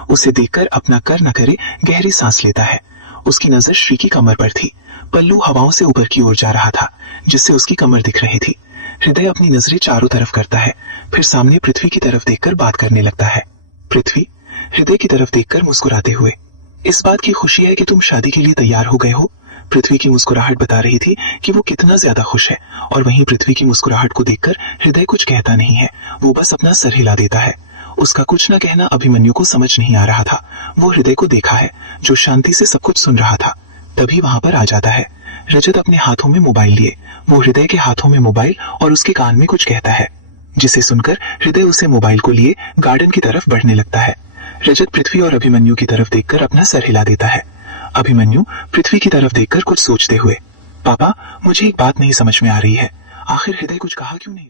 उसे देखकर अपना कर न करे गहरी सांस लेता है। उसकी नजर श्री की कमर पर थी। पल्लू हवाओं से ऊपर की ओर जा रहा था, जिससे उसकी कमर दिख रही थी। हृदय अपनी नजरें चारों तरफ करता है, फिर सामने पृथ्वी की तरफ देखकर बात करने लगता है। पृथ्वी हृदय की तरफ देखकर मुस्कुराते हुए, इस बात की खुशी है कि तुम शादी के लिए तैयार हो गए हो। पृथ्वी की मुस्कुराहट बता रही थी कि वो कितना ज्यादा खुश है, और वहीं पृथ्वी की मुस्कुराहट को देखकर हृदय कुछ कहता नहीं है। वो बस अपना सर हिला देता है। उसका कुछ न कहना अभिमन्यु को समझ नहीं आ रहा था। वो हृदय को देखा है, जो शांति से सब कुछ सुन रहा था। तभी वहां पर आ जाता है रजत अपने हाथों में मोबाइल लिए। वो हृदय के हाथों में मोबाइल और उसके कान में कुछ कहता है, जिसे सुनकर हृदय उसे मोबाइल को लिए गार्डन की तरफ बढ़ने लगता है। रजत पृथ्वी और अभिमन्यु की तरफ देखकर अपना सर हिला देता है। अभिमन्यु पृथ्वी की तरफ देखकर कुछ सोचते हुए, पापा मुझे एक बात नहीं समझ में आ रही है, आखिर हृदय कुछ कहा क्यों नहीं।